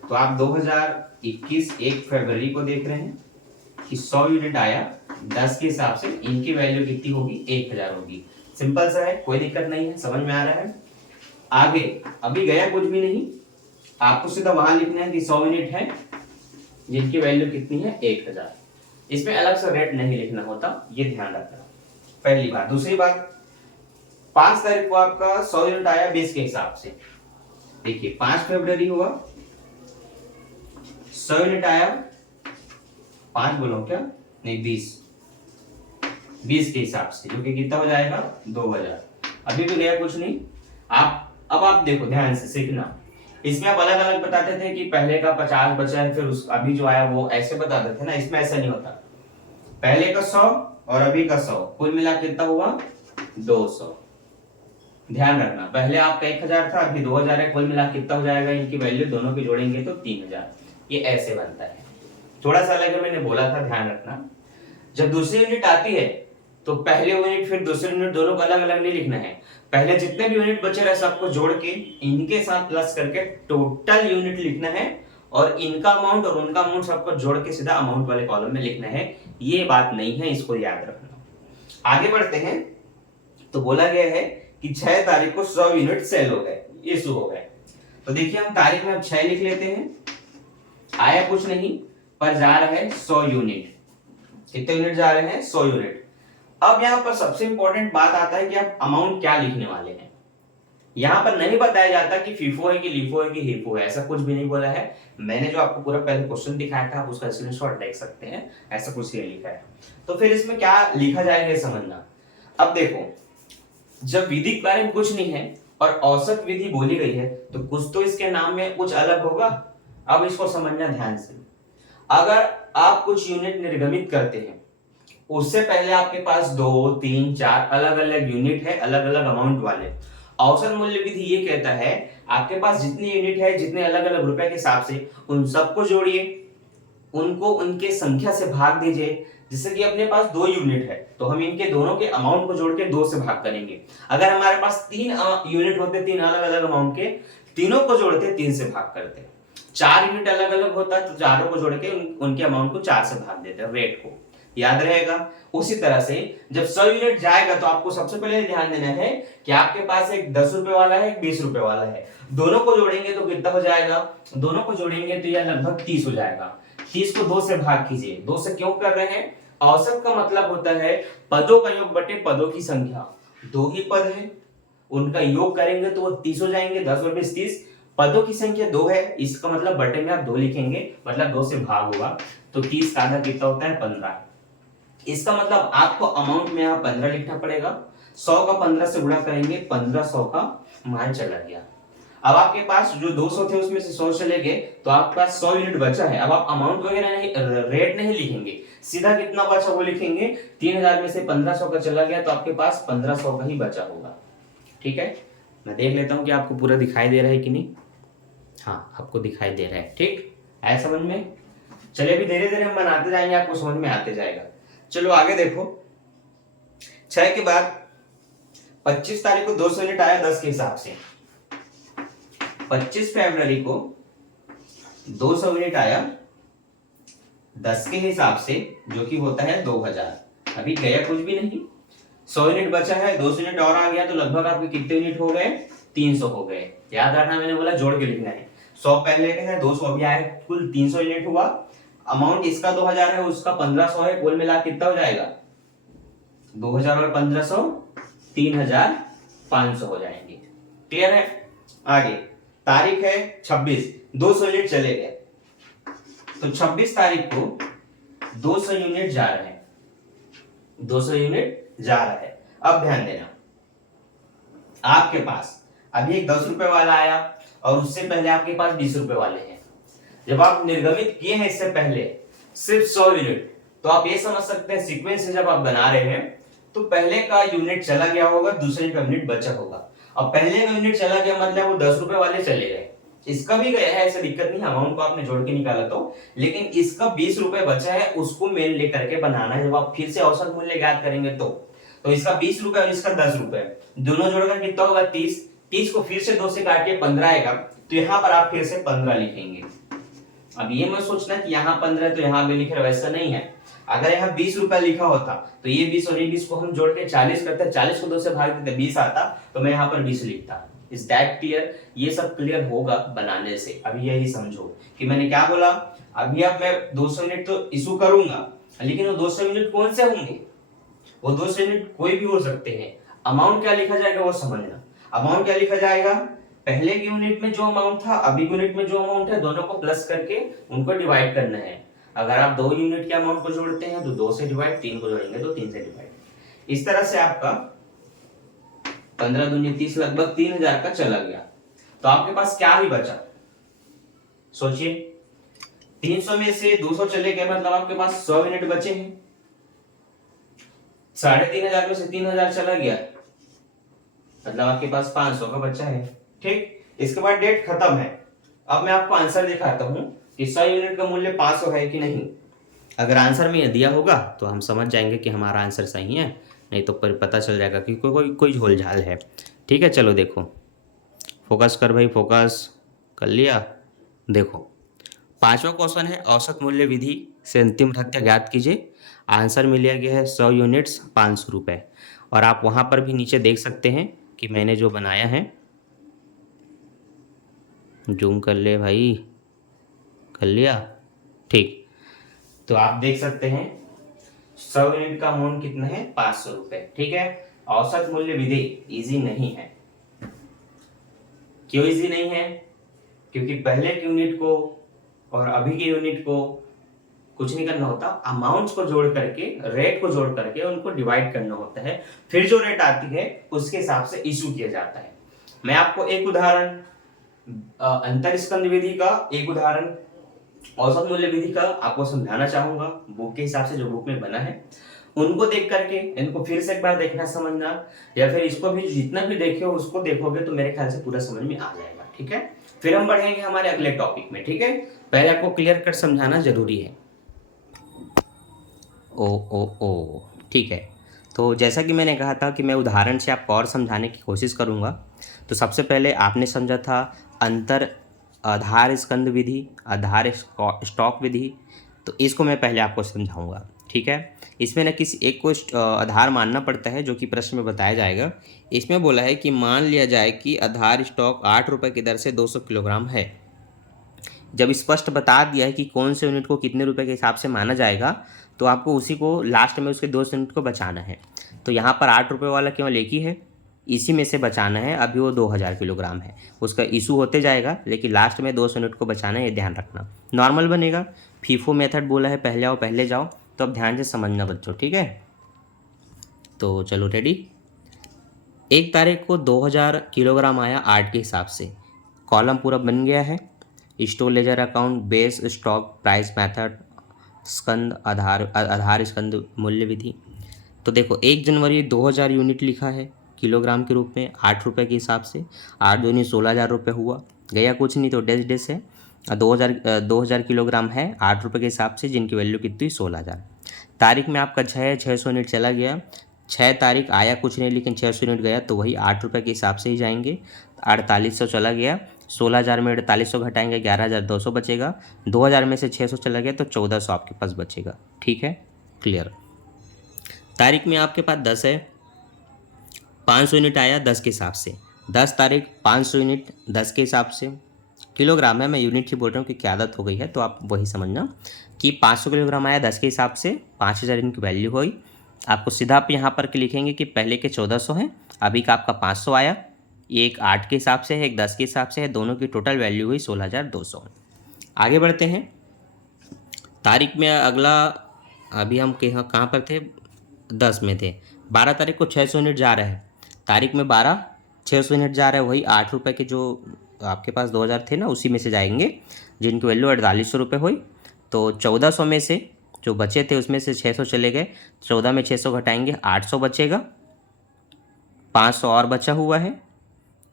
तो आप 2021 1 फरवरी को देख रहे हैं कि 100 यूनिट आया 10 के हिसाब से, इनकी वैल्यू कितनी होगी, 1000 होगी। सिंपल सा है, कोई दिक्कत नहीं है, समझ में आ रहा है। आगे अभी गया कुछ भी नहीं, आपको सीधा वहां लिखना है कि 100 यूनिट है जिनकी वैल्यू कितनी है, 1000। इसमें अलग से रेट नहीं लिखना होता, ये ध्यान रखना, पहली बात। दूसरी बात, 5 तारीख को आपका 100 यूनिट आया 20 के हिसाब से। देखिए 5 फरवरी हुआ, 100 यूनिट आया, 5 बोलो क्या, नहीं 20 के हिसाब से, जो कि कितना हो जाएगा, 2000। अभी भी गया कुछ नहीं। अब आप देखो ध्यान से सीखना। इसमें आप अलग अलग बताते थे कि पहले का 50 बचा है, फिर अभी जो आया वो ऐसे बताते थे ना, इसमें ऐसा नहीं होता। पहले का 100 और अभी का 100 कुल मिला कितना हुआ, 200। ध्यान रखना, पहले आपका 1000 था, अभी 2000 है, कुल मिला कितना हो जाएगा, इनकी वैल्यू दोनों की जोड़ेंगे तो 3000। ये ऐसे बनता है। थोड़ा सा अलग मैंने बोला था, ध्यान रखना। जब दूसरी यूनिट आती है तो पहले यूनिट फिर दूसरी यूनिट दोनों को अलग अलग नहीं लिखना है। पहले जितने भी यूनिट बचे रहे सबको जोड़ के इनके साथ प्लस करके टोटल यूनिट लिखना है, और इनका अमाउंट और उनका अमाउंट सबको जोड़ के सीधा अमाउंट वाले कॉलम में लिखना है। ये बात नहीं है, इसको याद रखना। आगे बढ़ते हैं, तो बोला गया है कि 6 तारीख को 100 यूनिट सेल हो गए, इशू हो गए। तो देखिए हम तारीख में अब 6 लिख लेते हैं, आया कुछ नहीं, पर जा रहा है 100 यूनिट। कितने यूनिट जा रहे हैं, 100 यूनिट। अब यहाँ पर सबसे इंपॉर्टेंट बात आता है कि आप अमाउंट क्या लिखने वाले हैं। यहाँ पर नहीं बताया जाता कि फीफो है कि लीफो है कि हीफो है, ऐसा कुछ भी नहीं बोला है। मैंने जो आपको पूरा पहले क्वेश्चन दिखाया था, आप उसका स्क्रीनशॉट देख सकते हैं, ऐसा कुछ नहीं लिखा है। तो फिर इसमें क्या लिखा जाएगा समझना। अब देखो, जब विधि के बारे में कुछ नहीं है और औसत विधि बोली गई है, तो कुछ तो इसके नाम में कुछ अलग होगा। अब इसको समझना ध्यान से। अगर आप कुछ यूनिट निर्गमित करते हैं, उससे पहले आपके पास 2, 3, 4 अलग अलग यूनिट है, अलग अलग अमाउंट वाले। औसत मूल्य विधि ये कहता है आपके पास जितनी यूनिट है, जितने अलग अलग रुपए के हिसाब से, उन सबको जोड़िए, उनको उनके संख्या से भाग दीजिए। जैसे कि अपने पास 2 यूनिट है, तो हम इनके दोनों के अमाउंट को जोड़ के 2 से भाग करेंगे। अगर हमारे पास 3 यूनिट होते, 3 अलग अलग अमाउंट के, तीनों को जोड़ते 3 से भाग करते। 4 यूनिट अलग अलग होता है, तो चारों को जोड़ के उनके अमाउंट को 4 से भाग देते हैं, रेट को। याद रहेगा। उसी तरह से जब 100 यूनिट जाएगा तो आपको सबसे पहले ध्यान देना है कि आपके पास एक 10 रुपए वाला है, एक 20 रुपए वाला है। दोनों को जोड़ेंगे तो कितना हो जाएगा, दोनों को जोड़ेंगे तो यह लगभग 30 हो जाएगा। 30 को 2 से भाग कीजिए। 2 से क्यों कर रहे हैं, औसत का मतलब होता है पदों का योग बटे पदों की संख्या। 2 ही पद है, उनका योग करेंगे तो वो 30 हो जाएंगे। 10 और 20 30, पदों की संख्या 2 है, इसका मतलब बटे में आप 2 लिखेंगे, मतलब 2 से भाग होगा, तो 30 का आधा कितना होता है, 15। इसका मतलब आपको अमाउंट में यहाँ 15 लिखना पड़ेगा। 100 का 15 से गुणा करेंगे, 1500 का मान चला गया। अब आपके पास जो 200 थे उसमें से 100 चले गए, तो आपके पास 100 यूनिट बचा है। अब आप अमाउंट वगैरह नहीं, रेट नहीं लिखेंगे, सीधा कितना बचा वो लिखेंगे। 3000 में से 1500 का चला गया, तो आपके पास 1500 का ही बचा होगा। ठीक है, मैं देख लेता हूँ कि आपको पूरा दिखाई दे रहा है कि नहीं। हाँ, आपको दिखाई दे रहा है, ठीक है समझ में। चलिए अभी धीरे धीरे हम बनाते जाएंगे, आपको समझ में आते जाएगा। चलो आगे देखो, 6 के बाद 25 तारीख को 200 यूनिट आया 10 के हिसाब से। 25 फरवरी को 200 यूनिट आया 10 के हिसाब से, जो कि होता है 2000। अभी गया कुछ भी नहीं, 100 यूनिट बचा है, 200 यूनिट और आ गया, तो लगभग आपके कितने यूनिट हो गए, 300 हो गए। याद रखना, मैंने बोला जोड़ के लिखना है। 100 पहले के है, 200 अभी आए, कुल 300 यूनिट हुआ। अमाउंट इसका 2000 है, उसका 1500 है, कुल मिला कितना हो जाएगा, 2000 और 1500 3500 हो जाएंगे। क्लियर है। आगे तारीख है 26, 200 यूनिट चले गए, तो 26 तारीख को 200 यूनिट जा रहे हैं, 200 यूनिट जा रहा है। अब ध्यान देना, आपके पास अभी एक 10 रुपए वाला आया और उससे पहले आपके पास 20 रुपए वाले हैं। जब आप निर्गमित किए हैं इससे पहले सिर्फ 100 यूनिट, तो आप ये समझ सकते हैं सीक्वेंस से जब आप बना रहे हैं तो पहले का यूनिट चला गया होगा, दूसरे का यूनिट बचा होगा। अब पहले का यूनिट चला गया मतलब वो 10 रुपए वाले चले गए, इसका भी गया है, ऐसा दिक्कत नहीं, अमाउंट को आपने जोड़ के निकाला तो, लेकिन इसका 20 रुपए बचा है, उसको मेन लेकर के बनाना है। जब आप फिर से औसत मूल्य ज्ञात करेंगे तो इसका 20 रुपए और इसका 10 रुपए, दोनों जोड़कर कितना होगा 30। 30 को फिर से 2 से काटिए 15 आएगा, तो यहाँ पर आप फिर से 15 लिखेंगे। अब ये मत सोचना कि यहाँ 15 है तो यहाँ भी लिख रहे, वैसा नहीं है। अगर यहाँ 20 रुपया लिखा होता तो ये 20 और ये 20 को हम जोड़ के 40 करते, 40 को 2 से भाग देते 20 आता, तो मैं यहाँ पर 20 लिखता। Is that clear? ये सब क्लियर होगा बनाने से। अभी यही समझो कि मैंने क्या बोला। अभी अब मैं 200 यूनिट तो इशू करूंगा, लेकिन वो 200 यूनिट कौन से होंगे? वो 200 यूनिट कोई भी हो सकते हैं। अमाउंट क्या लिखा जाएगा वो समझना। अमाउंट क्या लिखा जाएगा? पहले की यूनिट में जो अमाउंट था, अभी की यूनिट में जो अमाउंट है, दोनों को प्लस करके उनको डिवाइड करना है। अगर आप 2 यूनिट के अमाउंट को जोड़ते हैं तो 2 से डिवाइड, 3 को जोड़ेंगे तो 3 से डिवाइड। इस तरह से आपका 15 दूनी 30, लगभग 3000 का चला गया। तो आपके पास क्या ही बचा? सोचिए, 300 में से 200 चले गए, मतलब आपके पास 100 यूनिट बचे हैं। 3500 में से 3000 चला गया, मतलब आपके पास 500 का बचा है। ठीक, इसके बाद डेट खत्म है। अब मैं आपको आंसर दिखाता हूं कि 100 यूनिट का मूल्य 500 है कि नहीं। अगर आंसर में ये दिया होगा तो हम समझ जाएंगे कि हमारा आंसर सही है, नहीं तो पर पता चल जाएगा कि कोई झोलझाल है। ठीक है, चलो देखो, फोकस कर भाई, फोकस कर लिया। देखो, 5वां क्वेश्चन है औसत मूल्य विधि से अंतिम हत्या ज्ञात कीजिए। आंसर मिल गया है 100 यूनिट्स 500 रुपये। और आप वहाँ पर भी नीचे देख सकते हैं कि मैंने जो बनाया है, जूम कर ले भाई, कर लिया। ठीक, तो आप देख सकते हैं 100 यूनिट का अमाउंट कितना है? 500 रुपए। ठीक है, औसत मूल्य विधि इजी नहीं है। क्यों इजी नहीं है? क्योंकि पहले की यूनिट को और अभी की यूनिट को कुछ नहीं करना होता, अमाउंट्स को जोड़ करके, रेट को जोड़ करके उनको डिवाइड करना होता है, फिर जो रेट आती है उसके हिसाब से इशू किया जाता है। मैं आपको एक उदाहरण अंतर स्कंद विधि का, एक उदाहरण औसत मूल्य विधि का आपको समझाना चाहूंगा, बुक के हिसाब से जो बुक में बना है उनको देख करके इनको फिर से एक बार देखना समझना, या फिर इसको भी जितना भी देखे हो उसको देखोगे तो मेरे ख्याल से पूरा समझ में आ जाएगा। ठीक है, फिर हम बढ़ेंगे हमारे अगले टॉपिक में। ठीक है, पहले आपको क्लियर कट समझाना जरूरी है। ओ ठीक है, तो जैसा कि मैंने कहा था कि मैं उदाहरण से आपको और समझाने की कोशिश करूँगा। तो सबसे पहले आपने समझा था अंतर आधार स्कंद विधि, आधार स्टॉक विधि, तो इसको मैं पहले आपको समझाऊंगा। ठीक है, इसमें ना किसी एक को आधार मानना पड़ता है, जो कि प्रश्न में बताया जाएगा। इसमें बोला है कि मान लिया जाए कि आधार स्टॉक 8 रुपये की दर से 200 किलोग्राम है। जब स्पष्ट बता दिया है कि कौन से यूनिट को कितने रुपए के हिसाब से माना जाएगा, तो आपको उसी को लास्ट में उसके 200 यूनिट को बचाना है। तो यहाँ पर 8 रुपये वाला केवल एक ही है, इसी में से बचाना है। अभी वो 2000 किलोग्राम है, उसका इशू होते जाएगा, लेकिन लास्ट में 200 यूनिट को बचाना है, ये ध्यान रखना। नॉर्मल बनेगा, फीफो मेथड बोला है, पहले आओ पहले जाओ, तो अब ध्यान से समझना बच्चों। ठीक है, तो चलो रेडी। 1 तारीख को 2000 किलोग्राम आया 8 के हिसाब से, कॉलम पूरा बन गया है। Store ledger account, base stock price method, स्कंद आधार स्कंद मूल्य विधि। तो देखो 1 जनवरी 2000 यूनिट लिखा है किलोग्राम के रूप में 8 रुपये के हिसाब से। 8 दूनी 16,000 रुपये हुआ, गया कुछ नहीं तो डैश डैश है। 2000 किलोग्राम है 8 रुपये के हिसाब से, जिनकी वैल्यू कितनी 16,000। तारीख में आपका 600 यूनिट चला गया। 6 तारीख आया कुछ नहीं, लेकिन 600 यूनिट गया, तो वही 8 रुपये के हिसाब से ही जाएंगे। 4800 चला गया, 16,000 में 4800 घटाएंगे 11,200 बचेगा। 2000 में से 600 चला गया तो 1400 आपके पास बचेगा। ठीक है, क्लियर। तारीख में आपके पास 10 है, 500 यूनिट आया 10 के हिसाब से। 10 तारीख 500 यूनिट 10 के हिसाब से। किलोग्राम है, मैं यूनिट ही बोल रहा हूँ कि आदत हो गई है, तो आप वही समझना कि 500 किलोग्राम आया 10 के हिसाब से, 5000 इनकी वैल्यू हुई। आपको सीधा आप यहाँ पर लिखेंगे कि पहले के 1400 हैं, अभी का आपका 500 आया। ये एक 8 के हिसाब से है, एक 10 के हिसाब से है, दोनों की टोटल वैल्यू हुई 16,200। आगे बढ़ते हैं। तारीख में अगला, अभी हम कहाँ पर थे? 10 में थे। 12 तारीख को 600 यूनिट जा रहा है। तारीख में 12, 600 यूनिट जा रहा है, वही 8 रुपये के जो आपके पास 2000 थे ना, उसी में से जाएंगे, जिनकी वैल्यू 4800 रुपये हुई। तो 1400 में से जो बचे थे उसमें से 600 चले गए, 14 में 600 घटाएंगे 800 बचेगा, 500 और बचा हुआ है।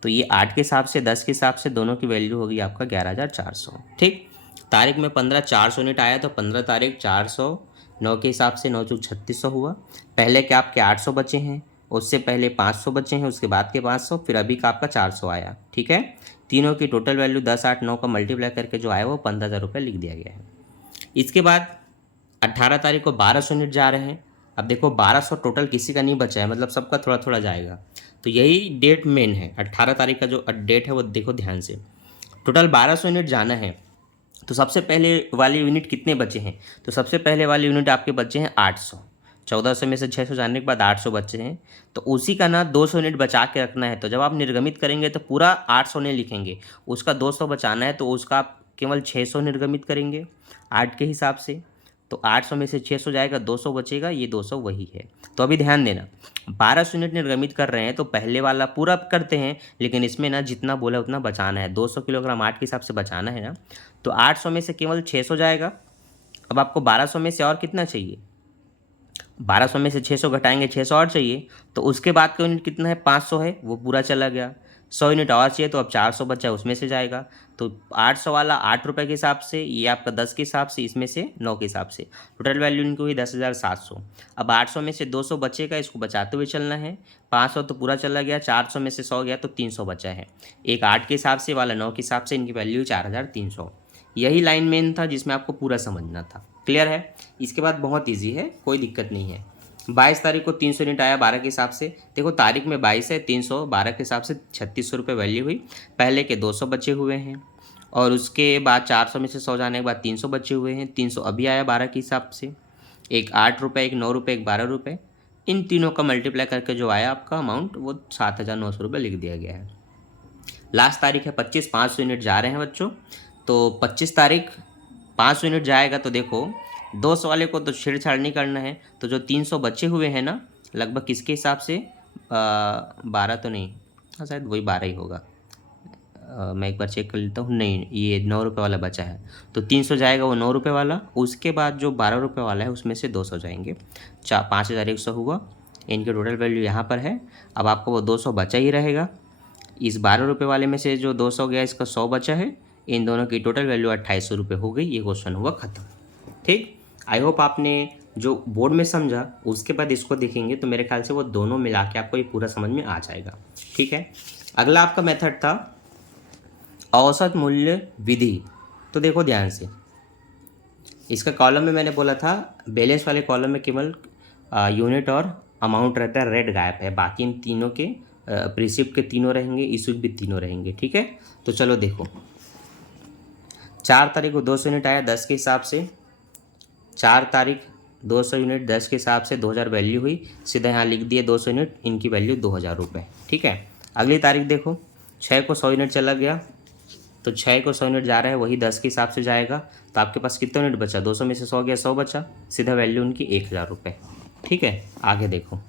तो ये 8 के हिसाब से 10 के हिसाब से दोनों की वैल्यू होगी आपका 11400। ठीक, तारीख में 15 400 यूनिट आया, तो 15 तारीख 400, 9 के हिसाब से 9 चौक 3600 हुआ। पहले के आपके 800 बचे हैं, उससे पहले 500 बचे हैं, उसके बाद के 500, फिर अभी का आपका 400 आया। ठीक है, तीनों की टोटल वैल्यू 10 8 9 का मल्टीप्लाई करके जो आया वो 15,000 रुपये लिख दिया गया है। इसके बाद 18 तारीख को 1200 यूनिट जा रहे हैं। अब देखो 1200 टोटल किसी का नहीं बचा है, मतलब सबका थोड़ा थोड़ा जाएगा। तो यही डेट मेन है, 18 तारीख का जो डेट है वो देखो ध्यान से। टोटल 1200 यूनिट जाना है, तो सबसे पहले वाले यूनिट कितने बचे हैं? तो सबसे पहले वाले यूनिट आपके बचे हैं 800। 1400 में से 600 जाने के बाद 800 बचे हैं, तो उसी का ना 200 यूनिट बचा के रखना है। तो जब आप निर्गमित करेंगे तो पूरा 800 नहीं लिखेंगे, उसका 200 बचाना है, तो उसका आप केवल 600 निर्गमित करेंगे 8 के हिसाब से। तो 800 में से 600 जाएगा, 200 बचेगा, ये 200 वही है। तो अभी ध्यान देना, 1200 यूनिट निर्गमित कर रहे हैं तो पहले वाला पूरा करते हैं, लेकिन इसमें ना जितना बोला उतना बचाना है। 200 किलोग्राम 8 के हिसाब से बचाना है ना, तो 800 में से केवल 600 जाएगा। अब आपको 1200 में से और कितना चाहिए? 1200 में से 600 घटाएंगे, 600 और चाहिए, तो उसके बाद का यूनिट कितना है? 500 है, वो पूरा चला गया। 100 यूनिट और चाहिए, तो अब 400 बचा, उसमें से जाएगा। तो 800 वाला 8 रुपये के हिसाब से, ये आपका 10 के हिसाब से, इसमें से 9 के हिसाब से, टोटल वैल्यू इनकी हुई 10,700। अब 800 में से 200 बचेगा, इसको बचाते हुए चलना है। 500 तो पूरा चला गया, 400 में से 100 गया, तो 300 बचा है। एक 8 के हिसाब से वाला 9 के हिसाब से, इनकी वैल्यू 4300। यही लाइन मेन था जिसमें आपको पूरा समझना था। क्लियर है? इसके बाद बहुत ईजी है, कोई दिक्कत नहीं है। 22 तारीख को 300 यूनिट आया 12 के हिसाब से। देखो तारीख में 22 है, 300 12 के हिसाब से 3600 रुपये वैल्यू हुई। पहले के 200 बचे हुए हैं, और उसके बाद 400 में से 100 जाने के बाद 300 बचे हुए हैं। 300 अभी आया 12 के हिसाब से, एक 8 रुपये, एक 9 रुपये, एक 12 रुपये। इन तीनों का मल्टीप्लाई करके जो आया आपका अमाउंट वो 7,900 रुपये लिख दिया गया है। लास्ट तारीख है 25, 500 यूनिट जा रहे हैं बच्चों। तो 25 तारीख 500 यूनिट जाएगा, तो देखो 200 वाले को तो छेड़छाड़ नहीं करना है। तो जो 300 बचे हुए हैं ना, लगभग किसके हिसाब से, 12 तो नहीं, हाँ शायद वही 12 ही होगा। मैं एक बार चेक कर लेता हूँ, नहीं ये 9 रुपये वाला बचा है, तो 300 जाएगा वो 9 रुपये वाला। उसके बाद जो 12 रुपये वाला है उसमें से 200 जाएंगे, 5100 हुआ। इनके टोटल वैल्यू यहाँ पर है। अब आपको वो 200 बचा ही रहेगा। इस 12 रुपये वाले में से जो 200 गया, इसका 100 बचा है। इन दोनों की टोटल वैल्यू 2800 रुपये हो गई। ये क्वेश्चन हुआ ख़त्म। ठीक, आई होप आपने जो बोर्ड में समझा, उसके बाद इसको देखेंगे तो मेरे ख्याल से वो दोनों मिला के आपको ये पूरा समझ में आ जाएगा। ठीक है, अगला आपका मेथड था औसत मूल्य विधि। तो देखो ध्यान से, इसका कॉलम में मैंने बोला था बैलेंस वाले कॉलम में केवल यूनिट और अमाउंट रहता है, रेड गायब है। बाकी इन तीनों के प्रिसिप्ट के तीनों रहेंगे, इशूड भी तीनों रहेंगे। ठीक है, तो चलो देखो 4 तारीख को 200 यूनिट आया 10 के हिसाब से। 4 तारीख 200 यूनिट 10 के हिसाब से 2000 वैल्यू हुई, सीधा यहाँ लिख दिए 200 यूनिट, इनकी वैल्यू 2000 रुपये। ठीक है, अगली तारीख देखो 6 को 100 यूनिट चला गया, तो 6 को 100 यूनिट जा रहा है, वही 10 के हिसाब से जाएगा। तो आपके पास कितना यूनिट बचा? 200 में से 100 गया, 100 बचा, सीधा वैल्यू उनकी 1000 रुपये। ठीक है, आगे देखो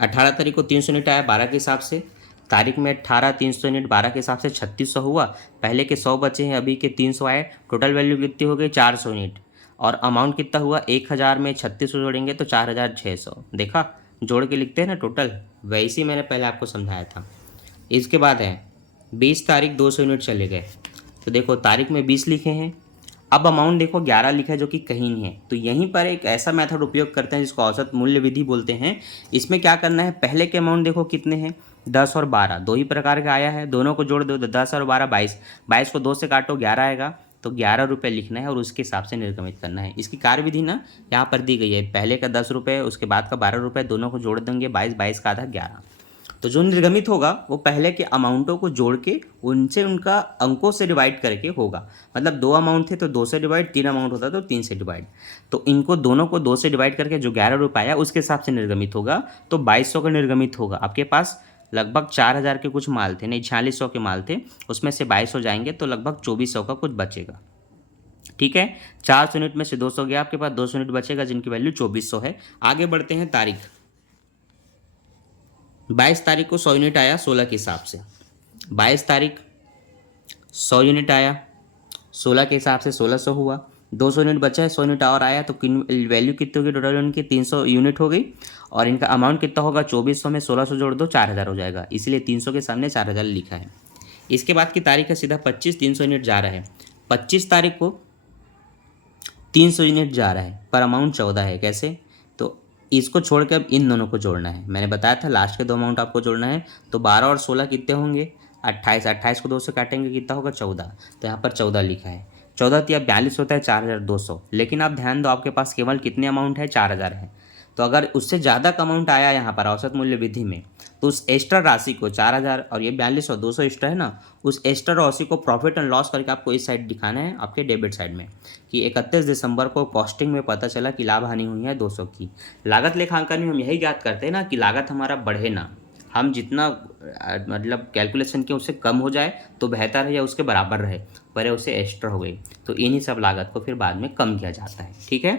18 तारीख को 300 यूनिट आया 12 के हिसाब से। तारीख में 18 300 यूनिट 12 के हिसाब से 3600 हुआ। पहले के 100 बचे हैं, अभी के 300 आए, टोटल वैल्यू कितनी हो गई? 400 यूनिट। और अमाउंट कितना हुआ? 1000 में 3600 जोड़ेंगे तो 4600। देखा, जोड़ के लिखते हैं ना टोटल, वैसे ही मैंने पहले आपको समझाया था। इसके बाद है 20 तारीख 200 यूनिट चले गए, तो देखो तारीख में 20 लिखे हैं। अब अमाउंट देखो 11 लिखा है, जो कि कहीं नहीं है। तो यहीं पर एक ऐसा मेथड उपयोग करते हैं जिसको औसत मूल्य विधि बोलते हैं। इसमें क्या करना है, पहले के अमाउंट देखो कितने हैं, 10 और 12, दो ही प्रकार का आया है, दोनों को जोड़ दो, 10 और 12 22। 22 को 2 से काटो 11 आएगा, तो 11 रुपये लिखना है और उसके हिसाब से निर्गमित करना है। इसकी कार्यविधि ना यहाँ पर दी गई है, पहले का 10 रुपये, उसके बाद का 12 रुपये, दोनों को जोड़ देंगे 22, 22 का आधा 11। तो जो निर्गमित होगा वो पहले के अमाउंटों को जोड़ के उनसे उनका अंकों से डिवाइड करके होगा। मतलब 2 अमाउंट थे तो 2 से डिवाइड, 3 अमाउंट होता तो 3 से डिवाइड। तो इनको दोनों को 2 से डिवाइड करके जो 11 रुपये आया उसके हिसाब से निर्गमित होगा। तो 2200 का निर्गमित होगा। आपके पास लगभग 4000 के कुछ माल थे, नहीं 4600 के माल थे, उसमें से 2200 जाएंगे तो लगभग 2400 का कुछ बचेगा। ठीक है, 400 यूनिट में से 200 गया, आपके पास 200 यूनिट बचेगा जिनकी वैल्यू 2400 है। आगे बढ़ते हैं तारीख। 22 तारीख को 100 यूनिट आया 16 के हिसाब से, 22 तारीख 100 यूनिट आया, 16 के हिसाब से 1600 हुआ, 200 यूनिट बचा है, 100 यूनिट और आया तो वैल्यू कितनी होगी टोटल उनकी 300 यूनिट हो गई। और इनका अमाउंट कितना होगा 2400 में 1600 जोड़ दो 4000 हो जाएगा, इसलिए 300 के सामने 4000 लिखा है। इसके बाद की तारीख है सीधा 25, 300 यूनिट जा रहा है, 25 तारीख को 300 यूनिट जा रहा है पर अमाउंट 14 है। कैसे? तो इसको छोड़ के अब इन दोनों को जोड़ना है। मैंने बताया था लास्ट के दो अमाउंट आपको जोड़ना है। तो 12 और 16 कितने होंगे 28, 28 को 2 से काटेंगे कितना होगा 14। तो यहाँ पर 14 लिखा है। 14 तिया 42 होता है 4200। लेकिन आप ध्यान दो आपके पास केवल कितने अमाउंट है 4000 है। तो अगर उससे ज़्यादा का अमाउंट आया यहाँ पर औसत मूल्य विधि में तो उस एक्स्ट्रा राशि को 4000 और ये 42 और 200 एक्स्ट्रा है ना, उस एक्स्ट्रा राशि को प्रॉफिट एंड लॉस करके आपको इस साइड दिखाना है आपके डेबिट साइड में कि 31 दिसंबर को कॉस्टिंग में पता चला कि लाभ हानि हुई है 200 की। लागत लेखांकन में हम यही ज्ञात करते हैं ना कि लागत हमारा बढ़े ना, हम जितना मतलब कैलकुलेशन किए उससे कम हो जाए तो बेहतर है या उसके बराबर रहे, पर उससे एक्स्ट्रा हो गई तो इन्हीं सब लागत को फिर बाद में कम किया जाता है। ठीक है,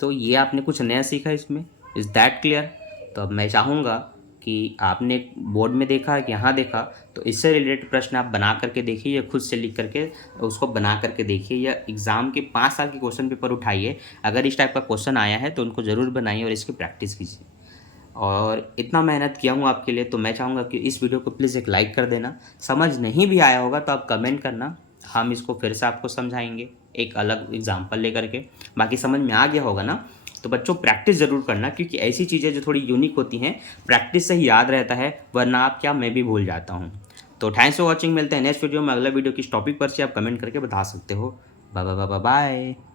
तो ये आपने कुछ नया सीखा इसमें। Is that clear? तो अब मैं चाहूँगा कि आपने बोर्ड में देखा कि यहाँ देखा तो इससे रिलेटेड प्रश्न आप बना करके देखिए या खुद से लिख करके उसको बना करके देखिए या एग्ज़ाम के 5 साल के क्वेश्चन पेपर उठाइए। अगर इस टाइप का क्वेश्चन आया है तो उनको ज़रूर बनाइए और इसकी प्रैक्टिस कीजिए। और इतना मेहनत किया हूँ आपके लिए तो मैं चाहूँगा कि इस वीडियो को प्लीज़ एक लाइक कर देना। समझ नहीं भी आया होगा तो आप कमेंट करना, हम इसको फिर से आपको समझाएंगे एक अलग एग्जाम्पल लेकर के। बाकी समझ में आ गया होगा ना? तो बच्चों प्रैक्टिस ज़रूर करना, क्योंकि ऐसी चीज़ें जो थोड़ी यूनिक होती हैं प्रैक्टिस से ही याद रहता है, वरना आप क्या मैं भी भूल जाता हूँ। तो थैंक्स फॉर वॉचिंग, मिलते हैं नेक्स्ट वीडियो में। अगला वीडियो किस टॉपिक पर से आप कमेंट करके बता सकते हो। Bye bye bye bye.